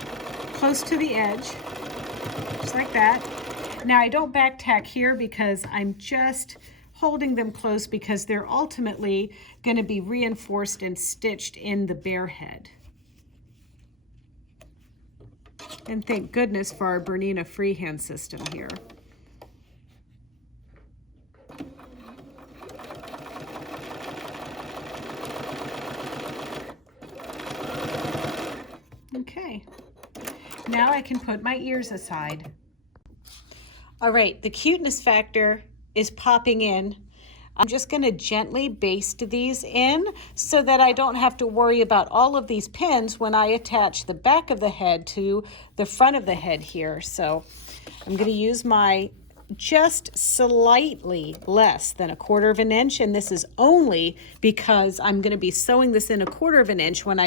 close to the edge, just like that. Now I don't back tack here because I'm just holding them close because they're ultimately going to be reinforced and stitched in the bear head. And thank goodness for our Bernina freehand system here. Okay, now I can put my ears aside. All right, the cuteness factor is popping in. I'm just going to gently baste these in so that I don't have to worry about all of these pins when I attach the back of the head to the front of the head here. So I'm going to use my just slightly less than 1/4 of an inch, and this is only because I'm going to be sewing this in 1/4 of an inch when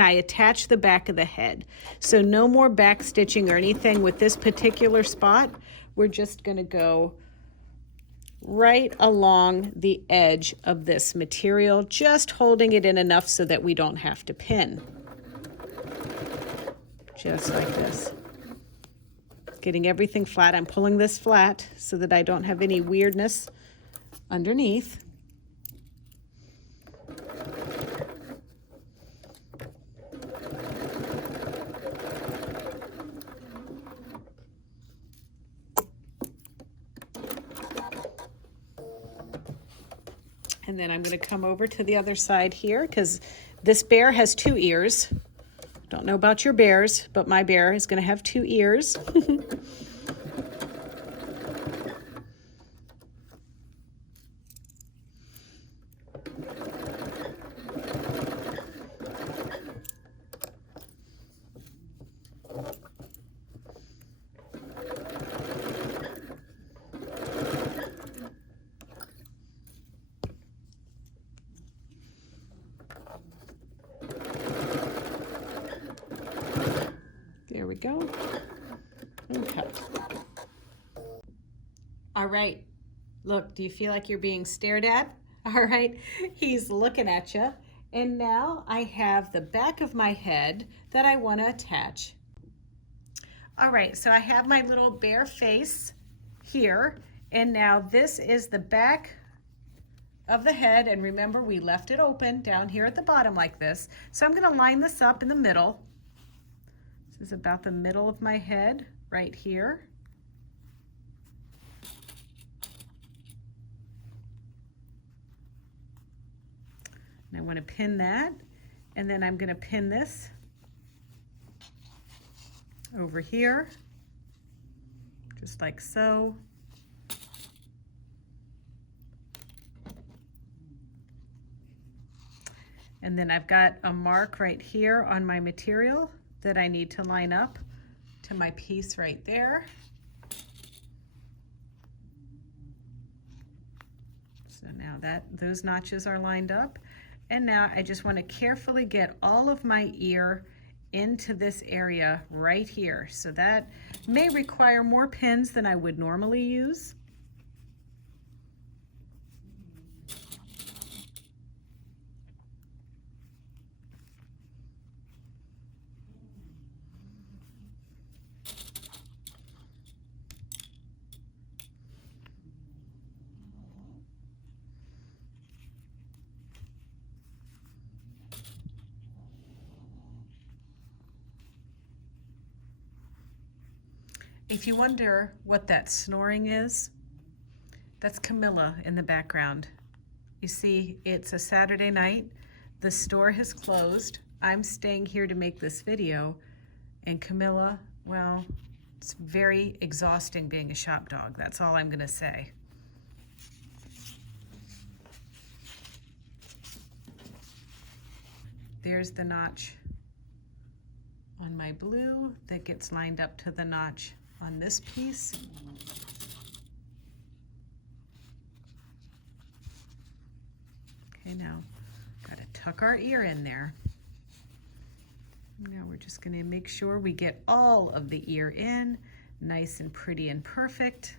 I attach the back of the head. So no more back stitching or anything with this particular spot. We're just going to go right along the edge of this material, just holding it in enough so that we don't have to pin. Just like this. Getting everything flat. I'm pulling this flat so that I don't have any weirdness underneath. And then I'm going to come over to the other side here because this bear has 2 ears. Don't know about your bears, but my bear is going to have 2 ears. There we go. Okay. All right. Look, do you feel like you're being stared at? All right. He's looking at you. And now I have the back of my head that I want to attach. All right. So I have my little bear face here. And now this is the back of the head. And remember, we left it open down here at the bottom like this. So I'm going to line this up in the middle. This is about the middle of my head right here. And I want to pin that, and then I'm going to pin this over here, just like so. And then I've got a mark right here on my material that I need to line up to my piece right there. So now that those notches are lined up, and now I just want to carefully get all of my ear into this area right here. So that may require more pins than I would normally use. If you wonder what that snoring is, that's Camilla in the background. You see, it's a Saturday night. The store has closed. I'm staying here to make this video. And Camilla, well, it's very exhausting being a shop dog. That's all I'm gonna say. There's the notch on my blue that gets lined up to the notch on this piece. Okay, now gotta tuck our ear in there. Now we're just gonna make sure we get all of the ear in, nice and pretty and perfect.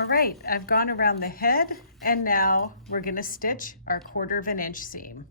All right, I've gone around the head, and now we're going to stitch our 1/4 inch seam.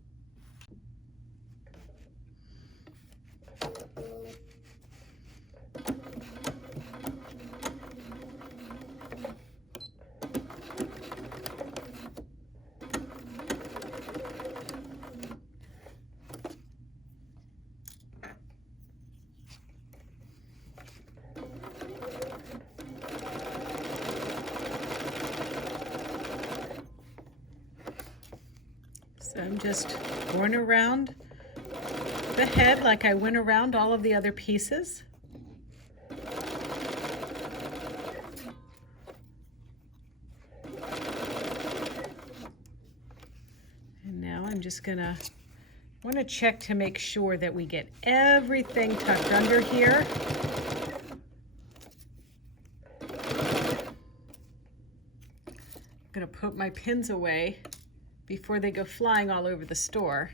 So I'm just going around the head like I went around all of the other pieces. And now I'm just gonna want to check to make sure that we get everything tucked under here. I'm gonna put my pins away before they go flying all over the store.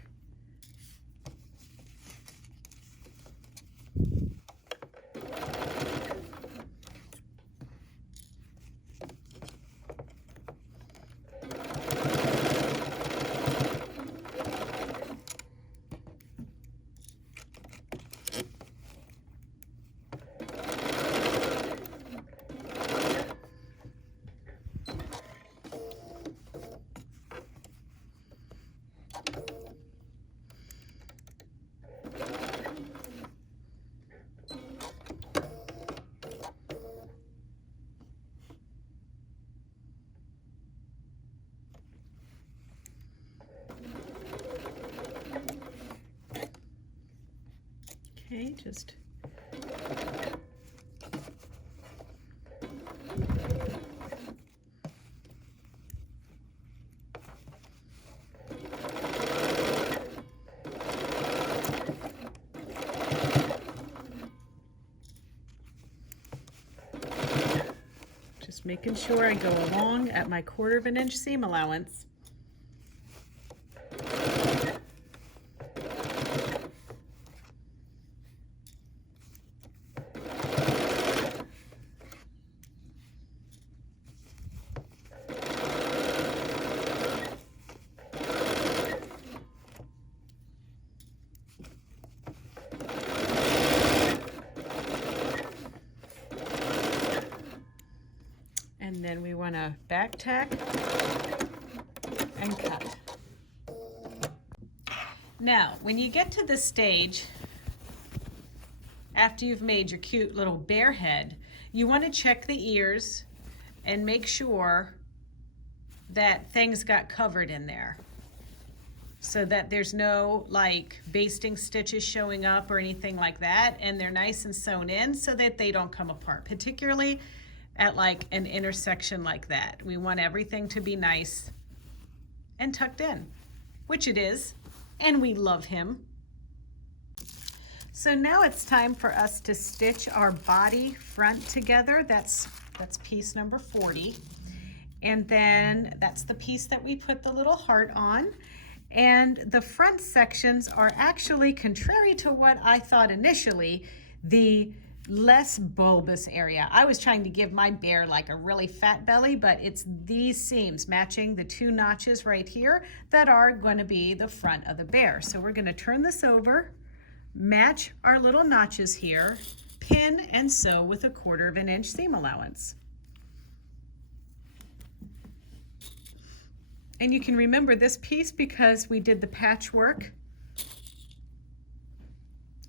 Okay, just making sure I go along at my 1/4 inch seam allowance. And then we want to back tack and cut. Now, when you get to this stage, after you've made your cute little bear head, you want to check the ears and make sure that things got covered in there, so that there's no like basting stitches showing up or anything like that, and they're nice and sewn in so that they don't come apart, particularly at like an intersection like that. We want everything to be nice and tucked in, which it is, and we love him. So now it's time for us to stitch our body front together. That's piece number 40. And then that's the piece that we put the little heart on. And the front sections are actually, contrary to what I thought initially, the less bulbous area. I was trying to give my bear like a really fat belly, but it's these seams matching the 2 notches right here that are going to be the front of the bear. So we're going to turn this over, match our little notches here, pin and sew with a 1/4 inch seam allowance. And you can remember this piece because we did the patchwork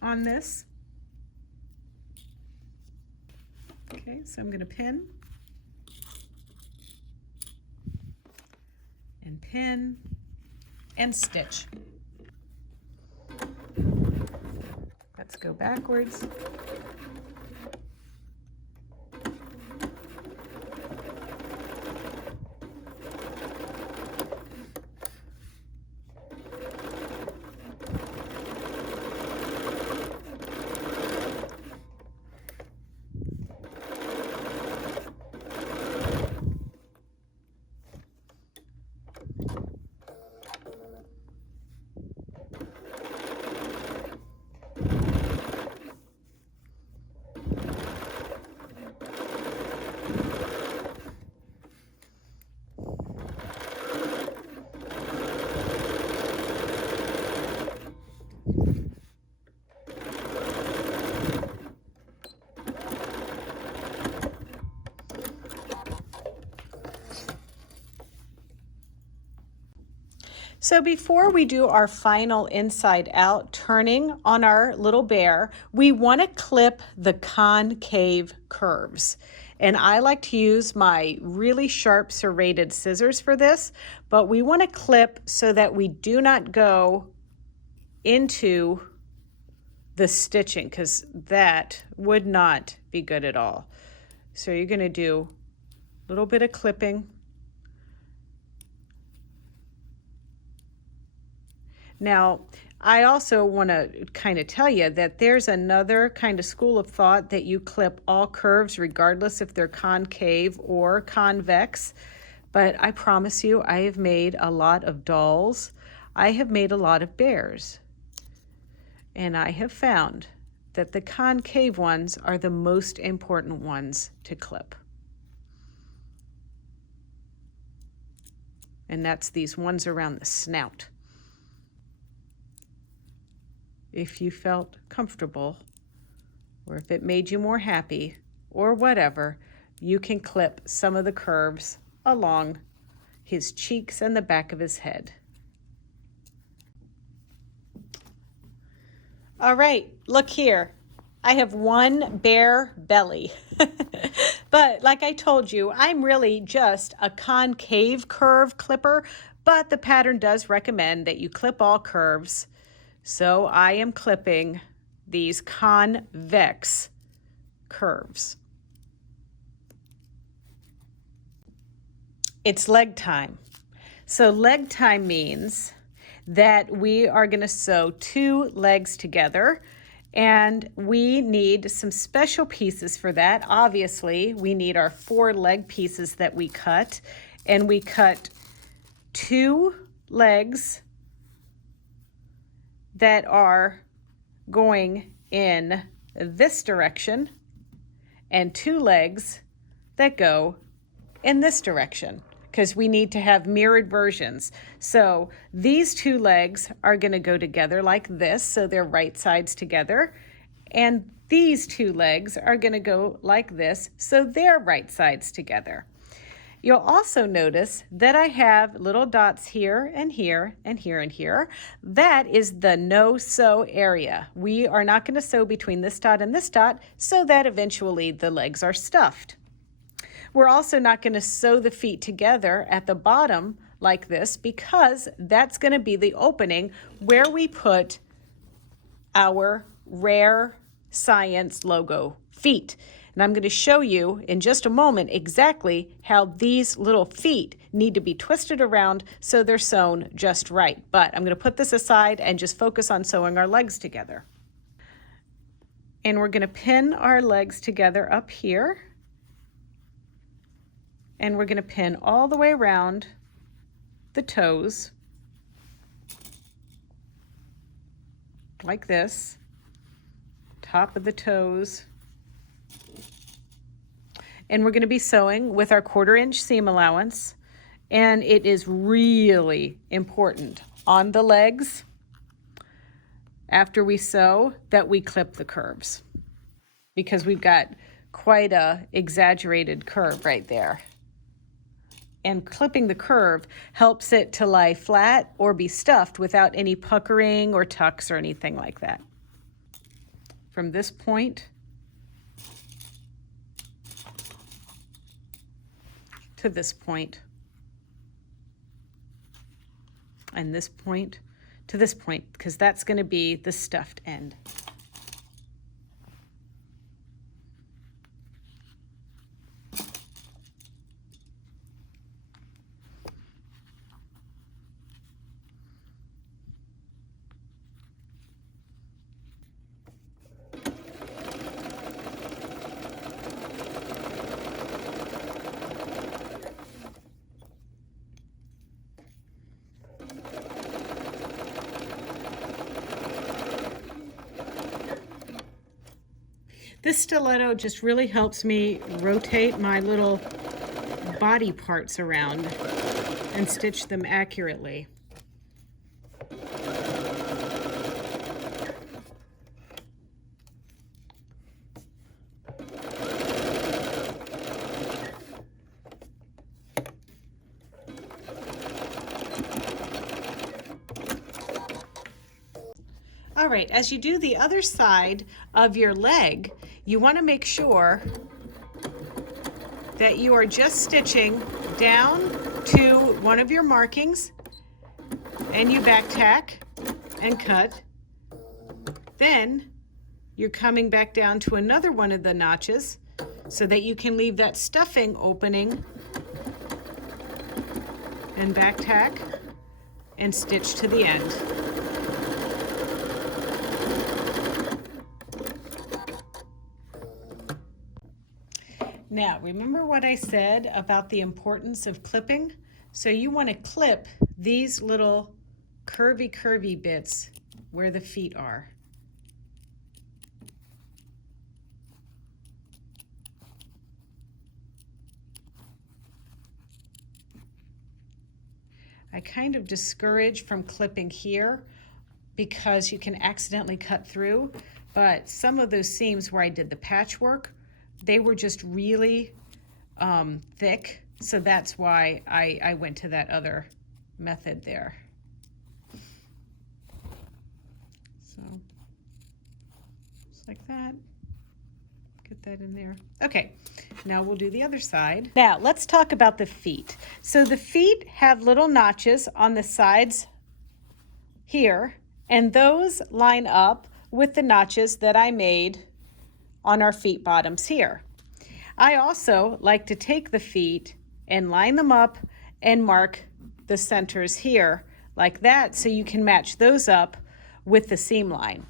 on this. Okay, so I'm going to pin and stitch. Let's go backwards. So before we do our final inside out turning on our little bear, we want to clip the concave curves. And I like to use my really sharp serrated scissors for this, but we want to clip so that we do not go into the stitching, because that would not be good at all. So you're going to do a little bit of clipping. Now, I also want to kind of tell you that there's another kind of school of thought that you clip all curves regardless if they're concave or convex. But I promise you, I have made a lot of dolls. I have made a lot of bears. And I have found that the concave ones are the most important ones to clip. And that's these ones around the snout. If you felt comfortable, or if it made you more happy, or whatever, you can clip some of the curves along his cheeks and the back of his head. All right, look here. I have one bare belly. But like I told you, I'm really just a concave curve clipper, but the pattern does recommend that you clip all curves. So I am clipping these convex curves. It's leg time. So leg time means that we are going to sew 2 legs together, and we need some special pieces for that. Obviously, we need our 4 leg pieces that we cut, and we cut 2 legs that are going in this direction and 2 legs that go in this direction, because we need to have mirrored versions. So these 2 legs are going to go together like this, so they're right sides together, and these 2 legs are going to go like this, so they're right sides together. You'll also notice that I have little dots here and here and here and here. That is the no sew area. We are not going to sew between this dot and this dot, so that eventually the legs are stuffed. We're also not going to sew the feet together at the bottom like this, because that's going to be the opening where we put our Rare Science logo feet. And I'm going to show you in just a moment exactly how these little feet need to be twisted around so they're sewn just right. But I'm going to put this aside and just focus on sewing our legs together. And we're going to pin our legs together up here. And we're going to pin all the way around the toes like this, top of the toes. And we're going to be sewing with our 1/4-inch seam allowance, and it is really important on the legs after we sew that we clip the curves, because we've got quite a exaggerated curve right there. And clipping the curve helps it to lie flat or be stuffed without any puckering or tucks or anything like that. From this point to this point, and this point to this point, because that's going to be the stuffed end. This stiletto just really helps me rotate my little body parts around and stitch them accurately. All right, as you do the other side of your leg, you want to make sure that you are just stitching down to one of your markings, and you back tack and cut. Then you're coming back down to another one of the notches so that you can leave that stuffing opening, and back tack and stitch to the end. Now, remember what I said about the importance of clipping? So you want to clip these little curvy bits where the feet are. I kind of discourage from clipping here because you can accidentally cut through, but some of those seams where I did the patchwork, they were just really thick, so that's why I went to that other method there. So, just like that. Get that in there. Okay, now we'll do the other side. Now, let's talk about the feet. So the feet have little notches on the sides here, and those line up with the notches that I made on our feet bottoms here. I also like to take the feet and line them up and mark the centers here like that so you can match those up with the seam line.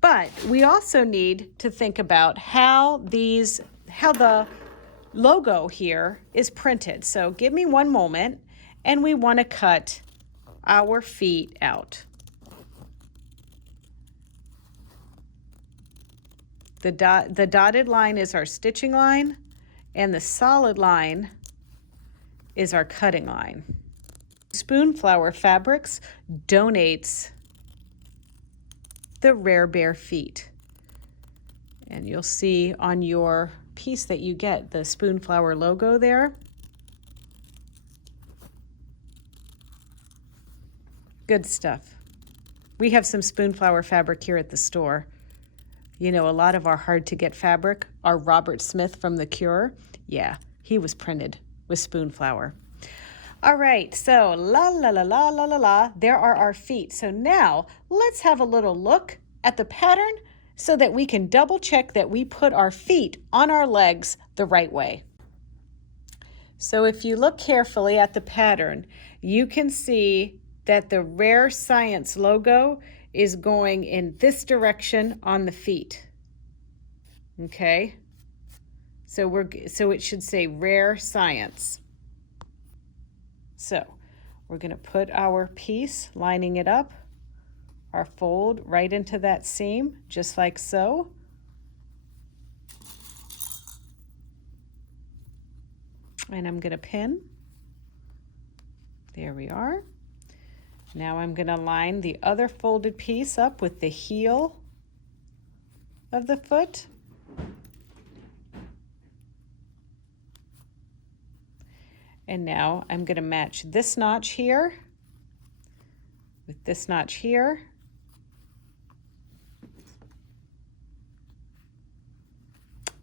But we also need to think about how the logo here is printed. So give me one moment, and we want to cut our feet out. The dotted line is our stitching line, and the solid line is our cutting line. Spoonflower Fabrics donates the Rare Bear feet. And you'll see on your piece that you get the Spoonflower logo there. Good stuff. We have some Spoonflower fabric here at the store. You know, a lot of our hard-to-get fabric, our Robert Smith from The Cure, yeah, he was printed with Spoonflower. All right, so there are our feet. So now let's have a little look at the pattern so that we can double check that we put our feet on our legs the right way. So if you look carefully at the pattern, you can see that the Rare Science logo is going in this direction on the feet. Okay, so it should say Rare Science. So we're going to put our piece, lining it up, our fold right into that seam, just like so. And I'm going to pin. There we are. Now I'm going to line the other folded piece up with the heel of the foot. And now I'm going to match this notch here with this notch here.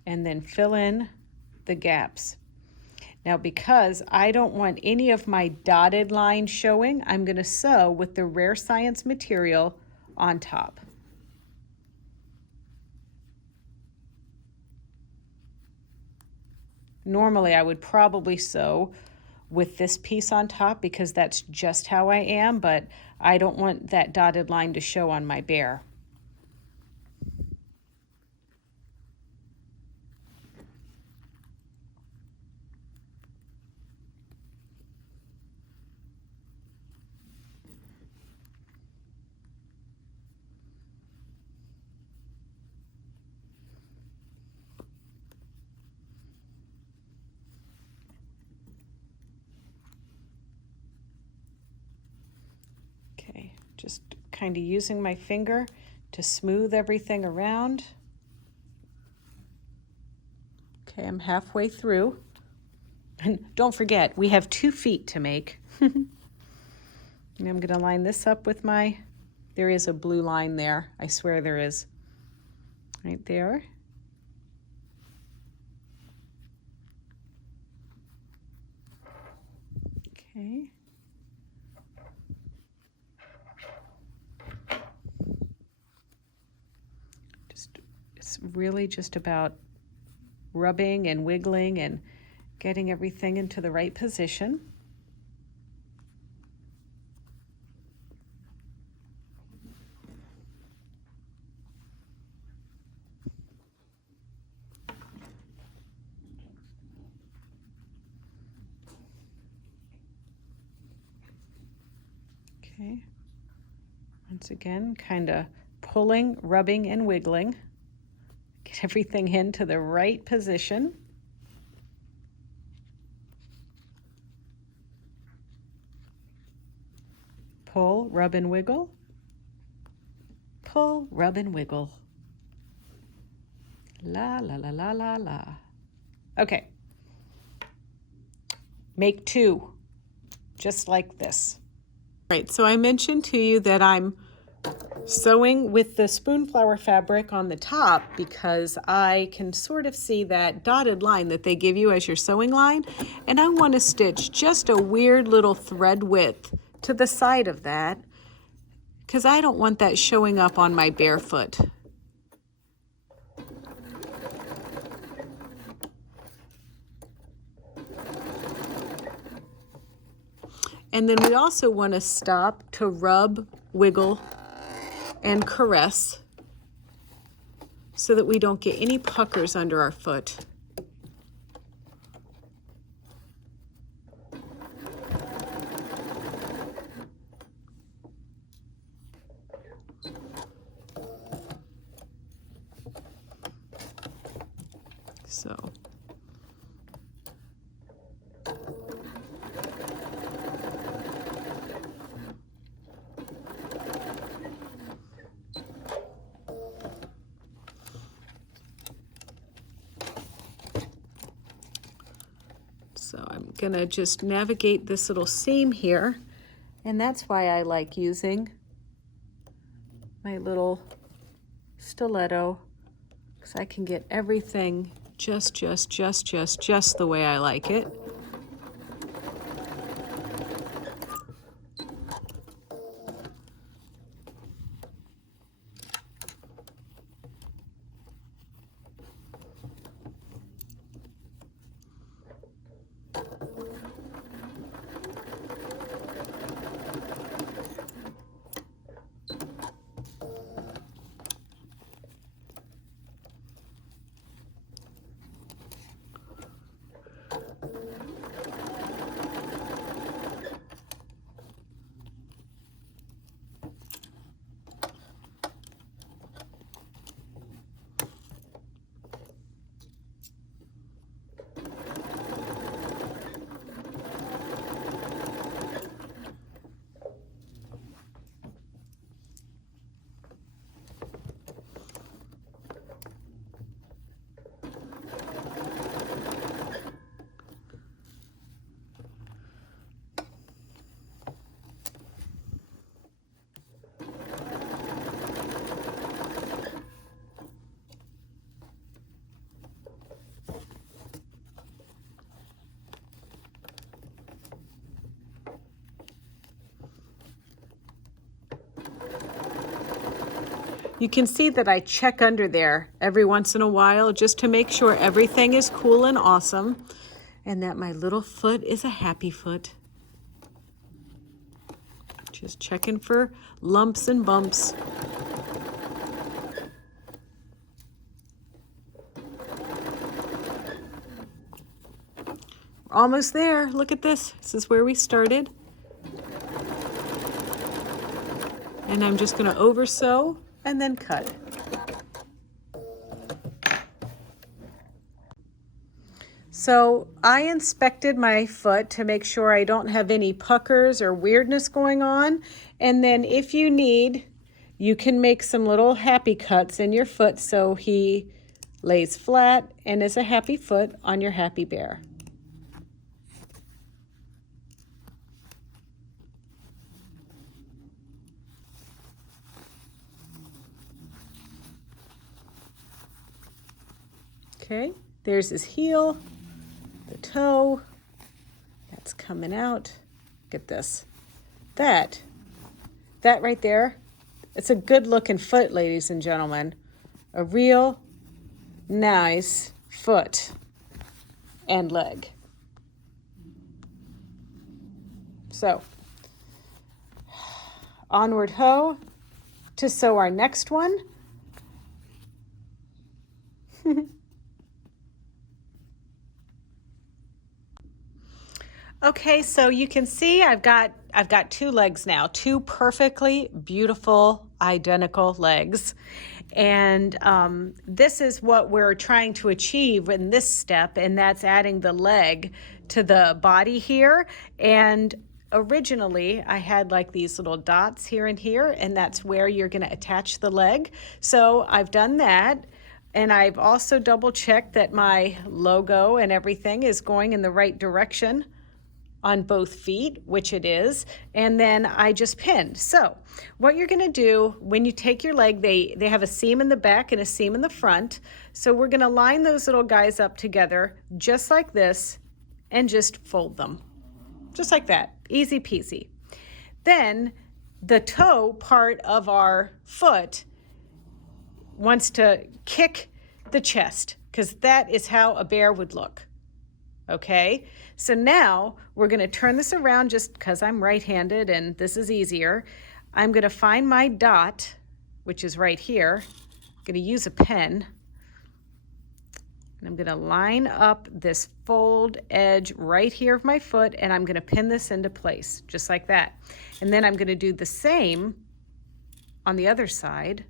And then fill in the gaps. Now, because I don't want any of my dotted line showing, I'm going to sew with the Rare Science material on top. Normally, I would probably sew with this piece on top because that's just how I am, but I don't want that dotted line to show on my bear. Okay, just kind of using my finger to smooth everything around. Okay, I'm halfway through. And don't forget, we have 2 feet to make. And I'm going to line this up with my There is a blue line there. I swear there is. Right there. Okay. It's really just about rubbing and wiggling and getting everything into the right position. Okay. Once again, kind of pulling, rubbing, and wiggling. Get everything into the right position. Pull, rub, and wiggle. Pull, rub, and wiggle. La, la, la, la, la, la. Okay. Make two, just like this. All right, so I mentioned to you that I'm sewing with the spoonflower fabric on the top because I can sort of see that dotted line that they give you as your sewing line, and I want to stitch just a weird little thread width to the side of that because I don't want that showing up on my bare foot. And then we also want to stop to rub, wiggle, and caress so that we don't get any puckers under our foot. So. So I'm gonna just navigate this little seam here, and that's why I like using my little stiletto, because I can get everything just the way I like it. You can see that I check under there every once in a while just to make sure everything is cool and awesome and that my little foot is a happy foot. Just checking for lumps and bumps. We're almost there. Look at this. This is where we started. And I'm just going to over sew and then cut. So I inspected my foot to make sure I don't have any puckers or weirdness going on. And then if you need, you can make some little happy cuts in your foot so he lays flat and is a happy foot on your happy bear. Okay, there's his heel, the toe, that's coming out. Look at this. That right there, it's a good looking foot, ladies and gentlemen. A real nice foot and leg. So, onward ho to sew our next one. Okay, so you can see I've got two legs now, two perfectly beautiful, identical legs. And this is what we're trying to achieve in this step, and that's adding the leg to the body here. And originally I had like these little dots here and here, and that's where you're going to attach the leg. So I've done that. And I've also double checked that my logo and everything is going in the right direction on both feet, which it is, and then I just pinned. So what you're gonna do when you take your leg, they have a seam in the back and a seam in the front. So we're gonna line those little guys up together just like this and just fold them. Just like that, easy peasy. Then the toe part of our foot wants to kick the chest because that is how a bear would look. Okay, so now we're going to turn this around just because I'm right-handed and this is easier. I'm going to find my dot, which is right here. I'm going to use a pen. And I'm going to line up this fold edge right here of my foot, and I'm going to pin this into place, just like that. And then I'm going to do the same on the other side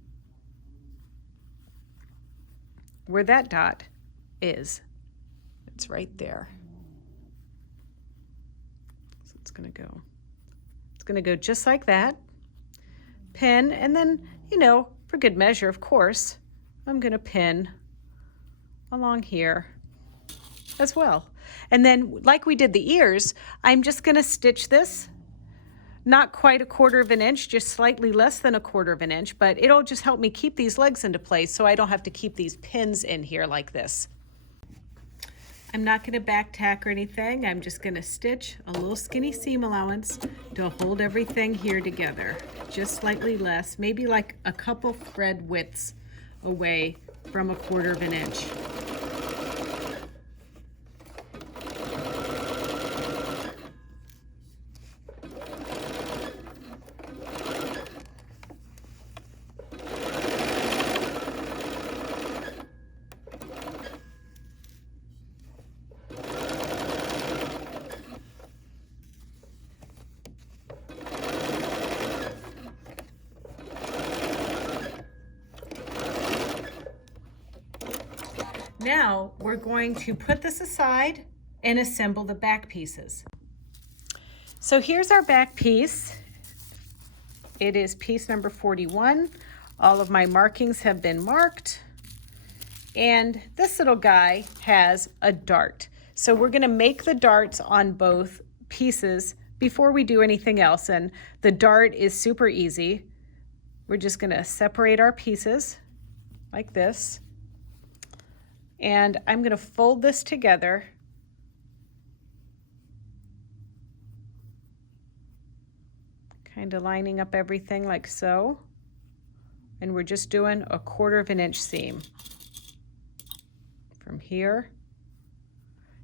where that dot is. It's right there. So it's going to go just like that. Pin, and then, you know, for good measure, of course, I'm going to pin along here as well. And then, like we did the ears, I'm just going to stitch this, not quite 1/4 of an inch, just slightly less than 1/4 of an inch, but it'll just help me keep these legs into place so I don't have to keep these pins in here like this. I'm not going to back tack or anything. I'm just going to stitch a little skinny seam allowance to hold everything here together. Just slightly less, maybe like a couple thread widths away from 1/4 of an inch. Now we're going to put this aside and assemble the back pieces. So here's our back piece. It is piece number 41. All of my markings have been marked. And this little guy has a dart. So we're going to make the darts on both pieces before we do anything else. And the dart is super easy. We're just going to separate our pieces like this. And I'm going to fold this together. Kind of lining up everything like so. And we're just doing 1/4 of an inch seam. From here,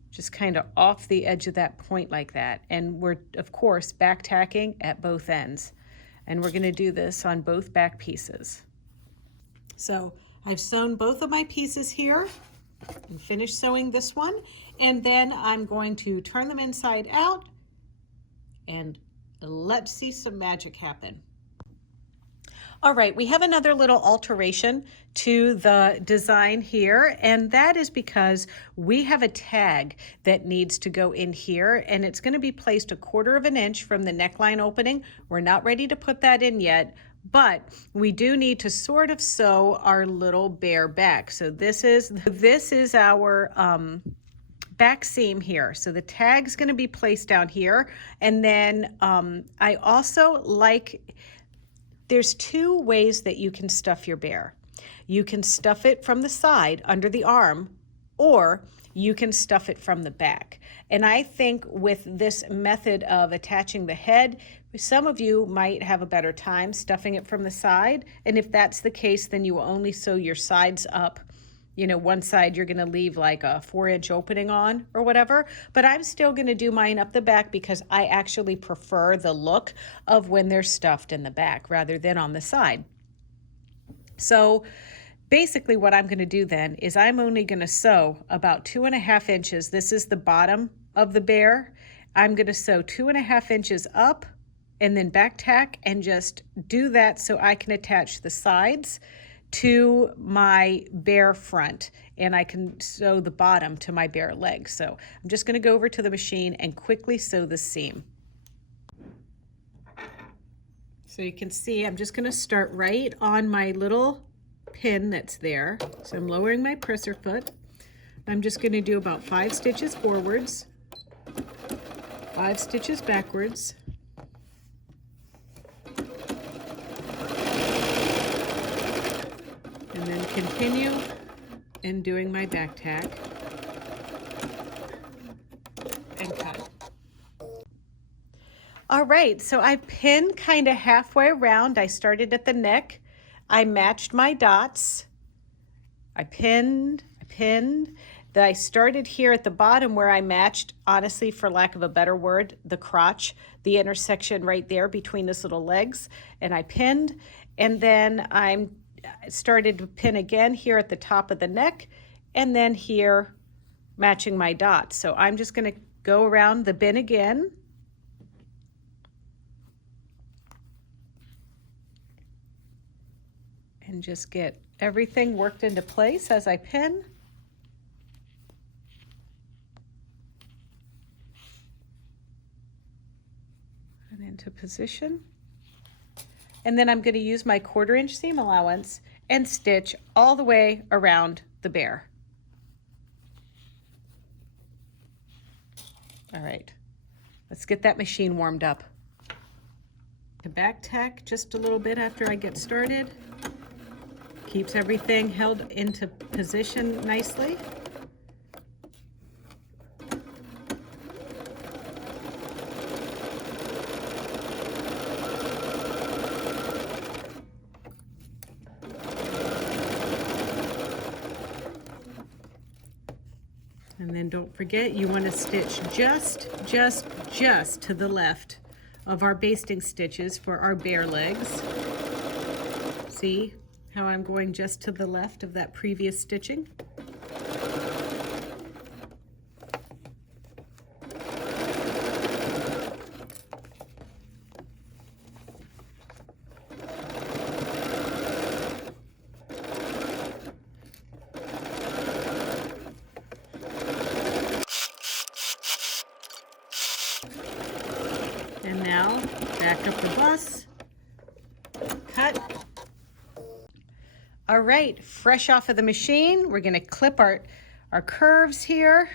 just kind of off the edge of that point like that. And we're, of course, back tacking at both ends. And we're going to do this on both back pieces. So I've sewn both of my pieces here and finished sewing this one, and then I'm going to turn them inside out and let's see some magic happen. All right, we have another little alteration to the design here, and that is because we have a tag that needs to go in here, and it's going to be placed 1/4 of an inch from the neckline opening. We're not ready to put that in yet, but we do need to sort of sew our little bear back. So this is our back seam here. So the tag's going to be placed down here, and then I also like, there's 2 ways that you can stuff your bear. You can stuff it from the side under the arm, or you can stuff it from the back. And I think with this method of attaching the head, some of you might have a better time stuffing it from the side. And if that's the case, then you will only sew your sides up. You know, one side you're gonna leave like a 4-inch opening on or whatever, but I'm still gonna do mine up the back because I actually prefer the look of when they're stuffed in the back rather than on the side. So basically what I'm gonna do then is I'm only gonna sew about 2.5 inches. This is the bottom of the bear. I'm gonna sew 2.5 inches up and then back tack and just do that so I can attach the sides to my bare front, and I can sew the bottom to my bare leg. So I'm just gonna go over to the machine and quickly sew the seam. So you can see I'm just gonna start right on my little pin that's there. So I'm lowering my presser foot. I'm just gonna do about 5 stitches forwards, 5 stitches backwards, and then continue in doing my back tack and cut. All right, so I pinned kind of halfway around. I started at the neck. I matched my dots. I pinned. Then I started here at the bottom where I matched, honestly, for lack of a better word, the crotch, the intersection right there between those little legs, and I pinned. And then I started to pin again here at the top of the neck, and then here matching my dots. So I'm just going to go around the bin again. And just get everything worked into place as I pin. And into position. And then I'm going to use my 1/4 inch seam allowance and stitch all the way around the bear. All right, let's get that machine warmed up. To back tack just a little bit after I get started. Keeps everything held into position nicely. And then don't forget, you want to stitch just to the left of our basting stitches for our bear legs. See how I'm going just to the left of that previous stitching? And now, back up the bus, cut. All right, fresh off of the machine, we're gonna clip our curves here.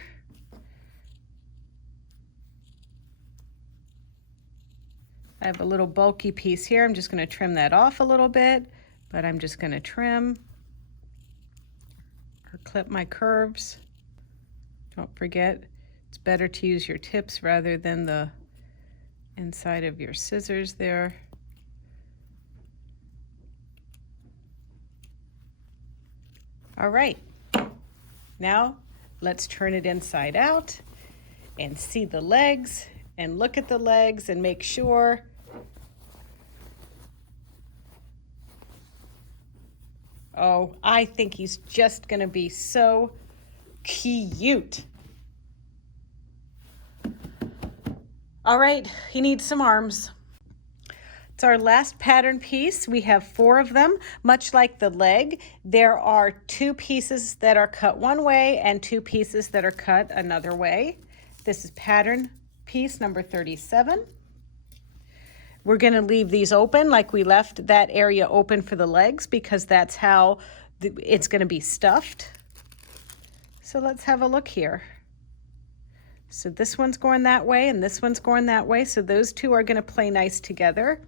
I have a little bulky piece here. I'm just gonna trim that off a little bit, but I'm just gonna trim or clip my curves. Don't forget, it's better to use your tips rather than the inside of your scissors there. All right, now let's turn it inside out and see the legs and look at the legs and make sure. Oh, I think he's just gonna be so cute. All right, he needs some arms. It's our last pattern piece. We have 4 of them. Much like the leg, there are 2 pieces that are cut one way and 2 pieces that are cut another way. This is pattern piece number 37. We're gonna leave these open like we left that area open for the legs because that's how it's gonna be stuffed. So let's have a look here. So this one's going that way and this one's going that way. So those 2 are gonna play nice together.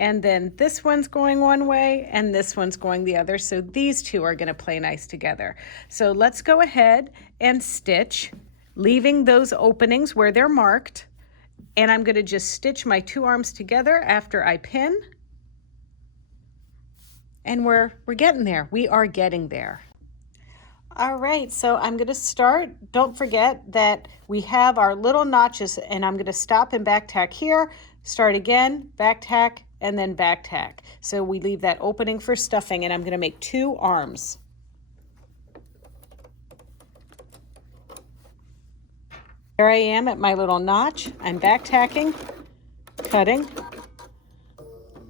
and then this one's going one way and this one's going the other. So these two are going to play nice together. So let's go ahead and stitch, leaving those openings where they're marked. And I'm going to just stitch my two arms together after I pin. And we're getting there. We are getting there. All right, so I'm going to start. Don't forget that we have our little notches, and I'm going to stop and back tack here, start again, back tack, and then back tack. So we leave that opening for stuffing, and I'm going to make 2 arms. Here I am at my little notch. I'm back tacking, cutting,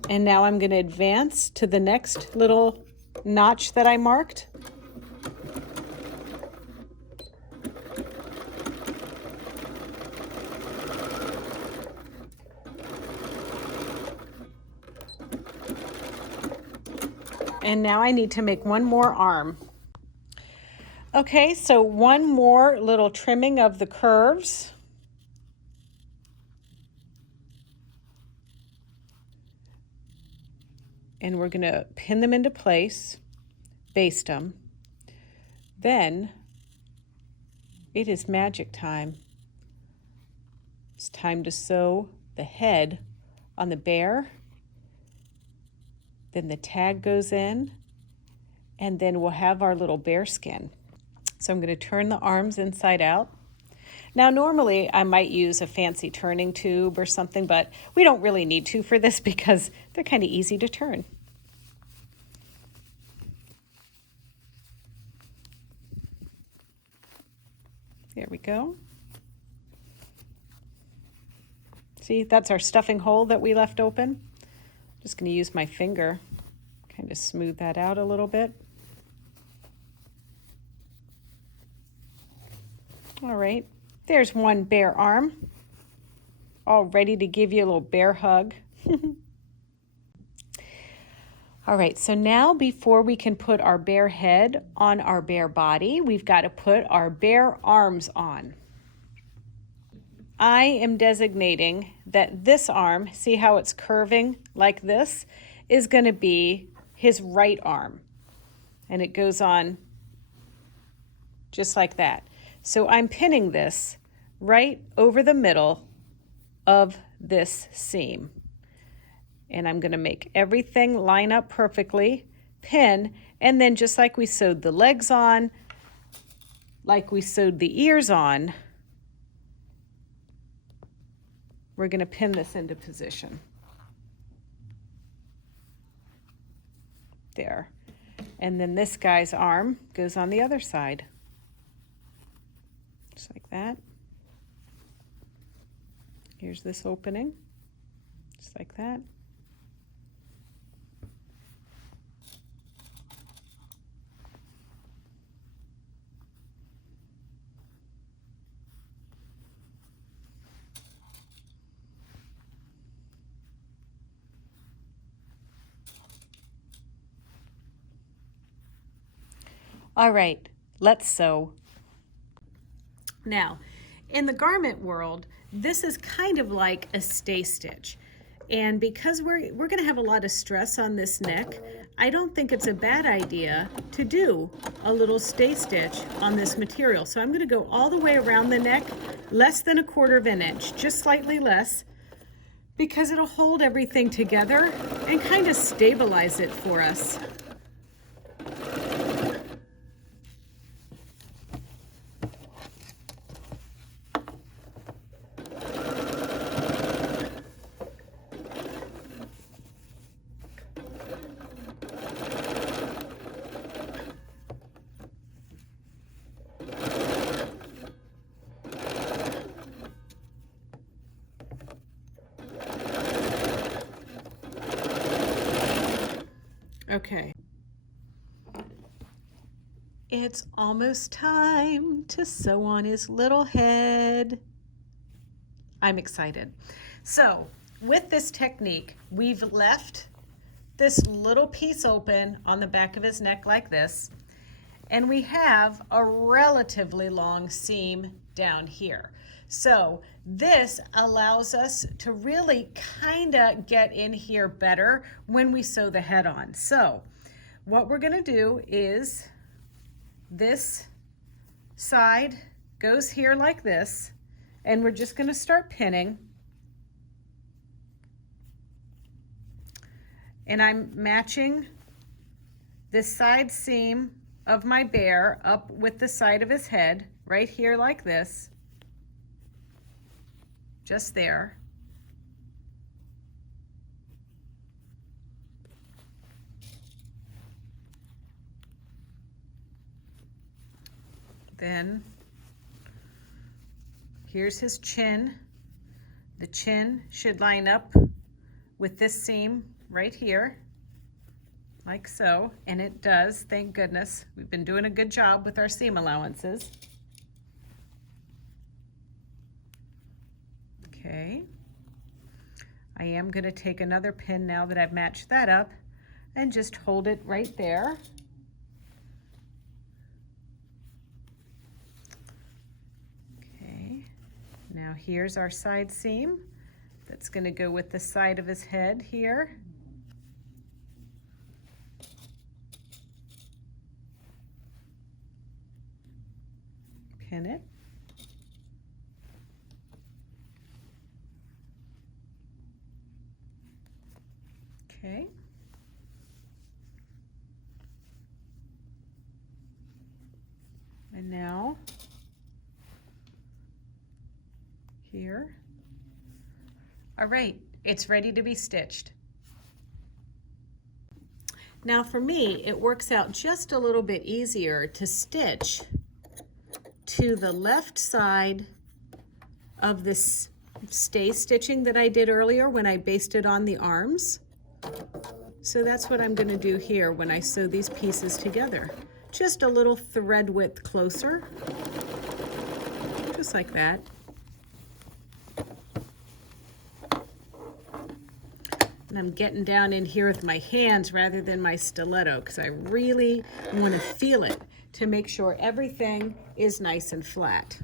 and now I'm going to advance to the next little notch that I marked. And now I need to make 1 more arm. Okay, so 1 more little trimming of the curves. And we're going to pin them into place, baste them. Then it is magic time. It's time to sew the head on the bear. Then the tag goes in, and then we'll have our little bear skin. So I'm going to turn the arms inside out. Now normally I might use a fancy turning tube or something, but we don't really need to for this because they're kind of easy to turn. There we go. See, that's our stuffing hole that we left open. Just going to use my finger, kind of smooth that out a little bit. All right, there's 1 bear arm, all ready to give you a little bear hug. All right, so now before we can put our bear head on our bear body, we've got to put our bear arms on. I am designating that this arm, see how it's curving like this, is going to be his right arm. And it goes on just like that. So I'm pinning this right over the middle of this seam. And I'm going to make everything line up perfectly, pin, and then just like we sewed the legs on, like we sewed the ears on, we're going to pin this into position. There. And then this guy's arm goes on the other side. Just like that. Here's this opening. Just like that. All right, let's sew. Now, in the garment world, this is kind of like a stay stitch. And because we're going to have a lot of stress on this neck, I don't think it's a bad idea to do a little stay stitch on this material. So I'm going to go all the way around the neck, less than 1/4 of an inch, just slightly less, because it'll hold everything together and kind of stabilize it for us. Okay. It's almost time to sew on his little head. I'm excited. So with this technique, we've left this little piece open on the back of his neck like this, and we have a relatively long seam down here. So this allows us to really kind of get in here better when we sew the head on. So what we're going to do is this side goes here like this, and we're just going to start pinning. And I'm matching this side seam of my bear up with the side of his head right here like this, just there. Then here's his chin. The chin should line up with this seam right here, like so, and it does, thank goodness. We've been doing a good job with our seam allowances. Okay, I am going to take another pin now that I've matched that up and just hold it right there. Okay, now here's our side seam that's going to go with the side of his head here. Pin it. Okay. And now here. All right, it's ready to be stitched. Now for me, it works out just a little bit easier to stitch to the left side of this stay stitching that I did earlier when I basted on the arms. So that's what I'm going to do here when I sew these pieces together. Just a little thread width closer, just like that. And I'm getting down in here with my hands rather than my stiletto because I really want to feel it to make sure everything is nice and flat.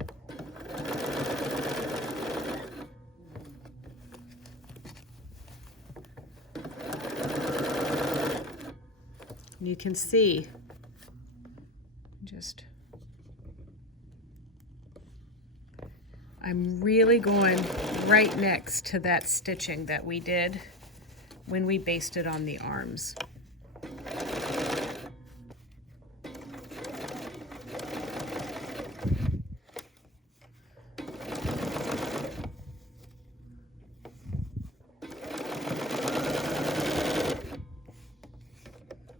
You can see I'm really going right next to that stitching that we did when we basted on the arms.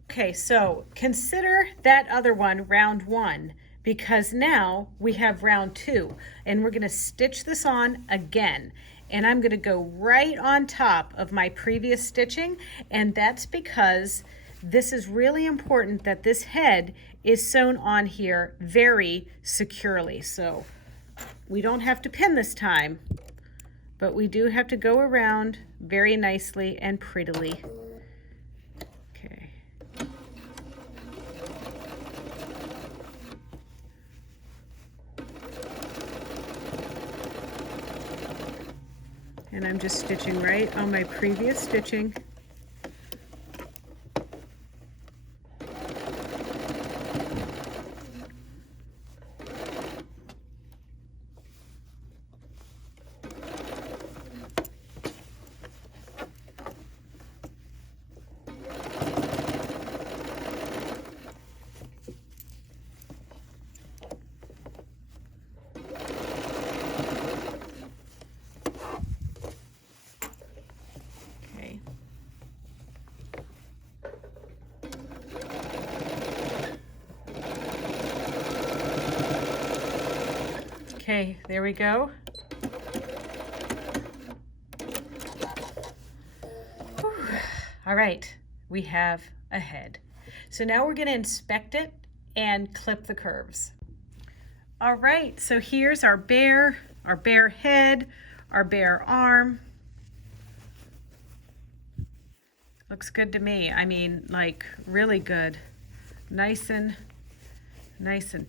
Okay, so consider that other one round one, because now we have round two, and we're gonna stitch this on again. And I'm gonna go right on top of my previous stitching, and that's because this is really important that this head is sewn on here very securely. So we don't have to pin this time, but we do have to go around very nicely and prettily. Okay. And I'm just stitching right on my previous stitching. Okay, there we go. Whew. All right, we have a head. So now we're going to inspect it and clip the curves. All right, so here's our bear head, our bear arm. Looks good to me. I mean, like really good. Nice and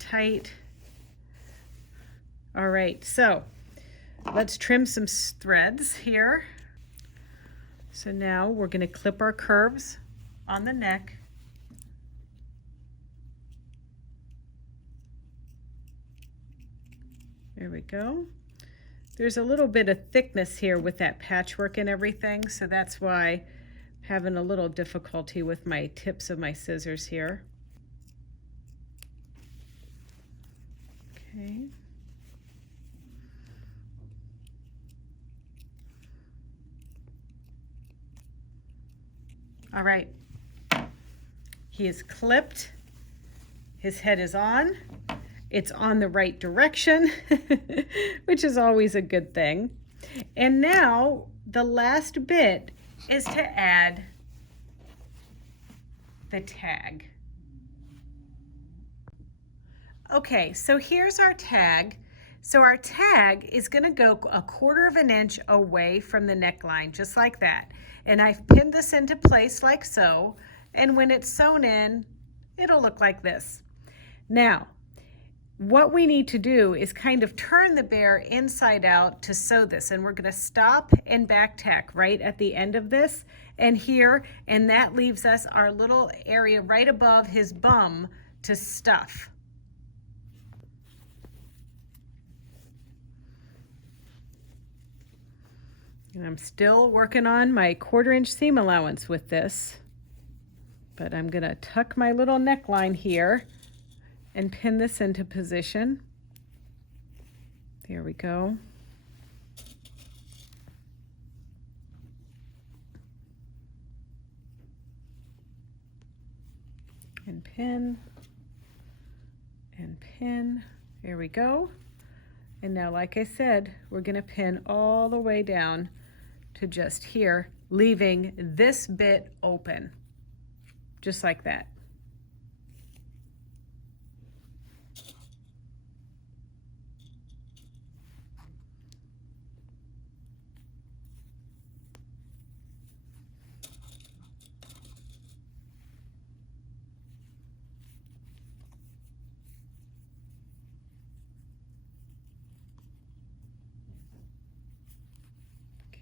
tight. All right, so Let's trim some threads here. So now we're going to clip our curves on the neck. There we go. There's a little bit of thickness here with that patchwork and everything, so that's why I'm having a little difficulty with my tips of my scissors here. Okay. All right. He is clipped. His head is on. It's on the right direction, which is always a good thing. And now the last bit is to add the tag. Okay, so here's our tag. So our tag is going to go 1/4 inch away from the neckline, just like that. And I've pinned this into place like so. And when it's sewn in, it'll look like this. Now, what we need to do is kind of turn the bear inside out to sew this, and we're going to stop and back tack right at the end of this and here, and that leaves us our little area right above his bum to stuff. And I'm still working on my 1/4 inch seam allowance with this, but I'm going to tuck my little neckline here and pin this into position. There we go. And pin, and pin. There we go. And now, like I said, we're going to pin all the way down to just here, leaving this bit open, just like that.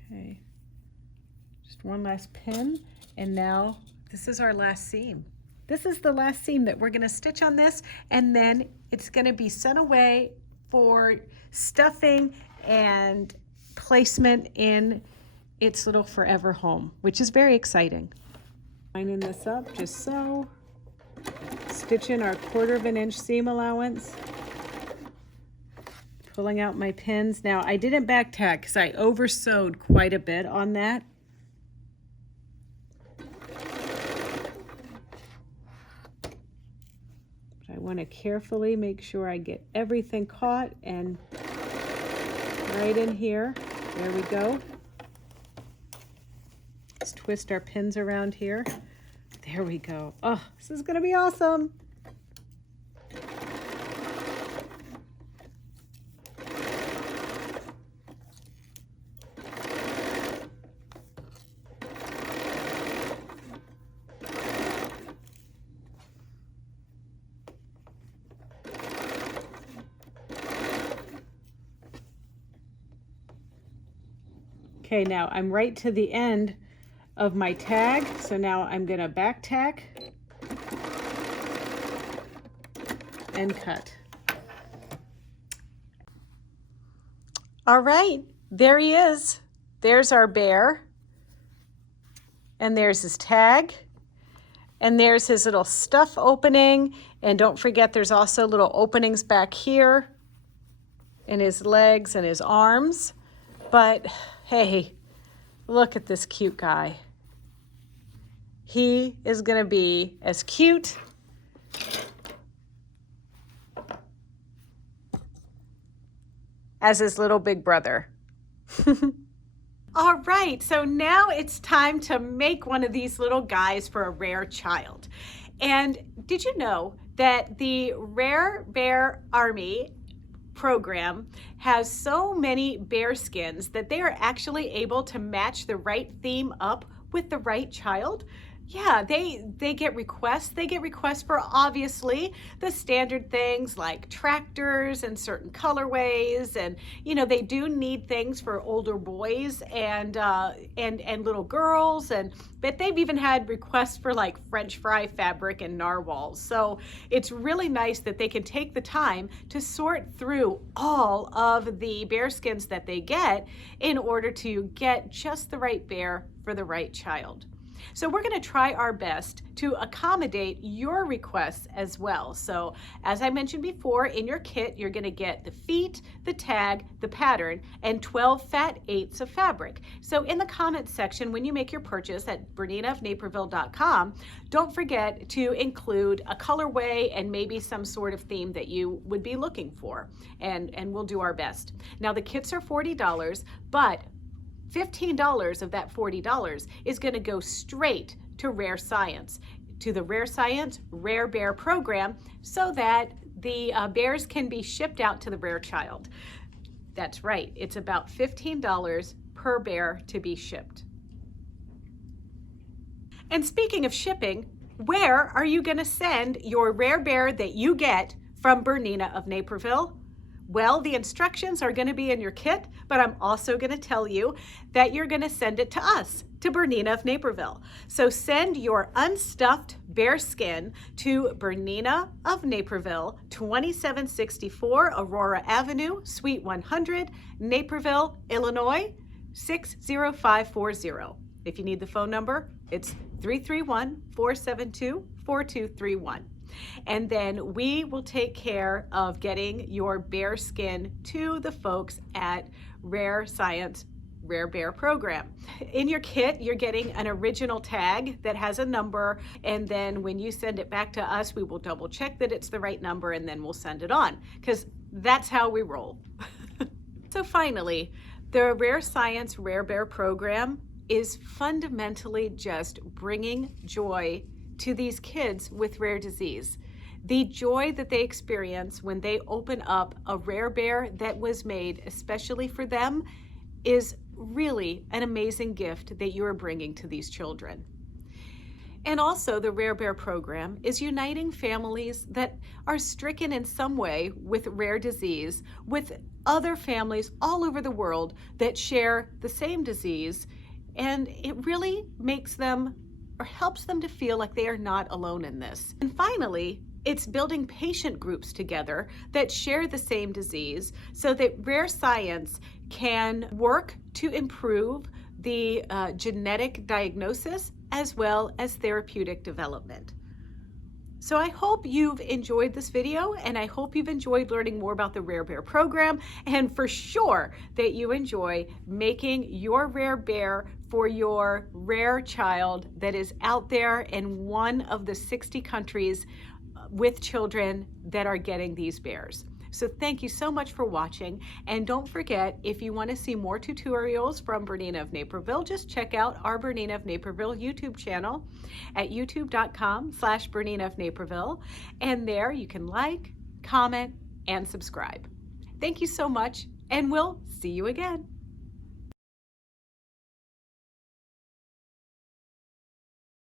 Okay, just one last pin, and now this is our last seam. This is the last seam that we're going to stitch on this, and then it's going to be sent away for stuffing and placement in its little forever home, which is very exciting. Lining this up just so, stitch in our 1/4 inch seam allowance. Pulling out my pins. Now, I didn't back tack because I over sewed quite a bit on that. But I want to carefully make sure I get everything caught and right in here. There we go. Let's twist our pins around here. There we go. Oh, this is going to be awesome. Okay, now I'm right to the end of my tag, so now I'm going to back tack and cut. All right, there he is. There's our bear, and there's his tag, and there's his little stuff opening, and don't forget there's also little openings back here in his legs and his arms. But hey, look at this cute guy. He is going to be as cute as his little big brother. All right, so now it's time to make one of these little guys for a rare child. And did you know that the Rare Bear Army program has so many bear skins that they are actually able to match the right theme up with the right child? Yeah, they get requests. They get requests for obviously the standard things like tractors and certain colorways, and they do need things for older boys and little girls, but they've even had requests for like French fry fabric and narwhals. So it's really nice that they can take the time to sort through all of the bear skins that they get in order to get just the right bear for the right child. So we're going to try our best to accommodate your requests as well. So as I mentioned before, in your kit, you're going to get the feet, the tag, the pattern, and 12 fat eighths of fabric. So in the comments section, when you make your purchase at BERNINAofNaperville.com, don't forget to include a colorway and maybe some sort of theme that you would be looking for, and we'll do our best. Now the kits are $40, but $15 of that $40 is going to go straight to Rare Science, to the Rare Science Rare Bear program, so that the bears can be shipped out to the rare child. That's right, it's about $15 per bear to be shipped. And speaking of shipping, where are you going to send your rare bear that you get from Bernina of Naperville? Well, the instructions are going to be in your kit, but I'm also going to tell you that you're going to send it to us, to Bernina of Naperville. So send your unstuffed bear skin to Bernina of Naperville, 2764 Aurora Avenue, Suite 100, Naperville, Illinois, 60540. If you need the phone number, it's 331-472-4231. And then we will take care of getting your bear skin to the folks at Rare Science Rare Bear program. In your kit, you're getting an original tag that has a number, and then when you send it back to us, we will double check that it's the right number, and then we'll send it on, because that's how we roll. So finally, the Rare Science Rare Bear program is fundamentally just bringing joy to these kids with rare disease. The joy that they experience when they open up a rare bear that was made especially for them is really an amazing gift that you are bringing to these children. And also, the Rare Bear program is uniting families that are stricken in some way with rare disease with other families all over the world that share the same disease, and it really makes them or helps them to feel like they are not alone in this. And finally, it's building patient groups together that share the same disease so that Rare Science can work to improve the genetic diagnosis as well as therapeutic development. So I hope you've enjoyed this video, and I hope you've enjoyed learning more about the Rare Bear program, and for sure that you enjoy making your rare bear for your rare child that is out there in one of the 60 countries with children that are getting these bears. So thank you so much for watching, and don't forget, if you want to see more tutorials from Bernina of Naperville, just check out our Bernina of Naperville YouTube channel at youtube.com/Bernina of Naperville, and there you can like, comment, and subscribe. Thank you so much, and we'll see you again.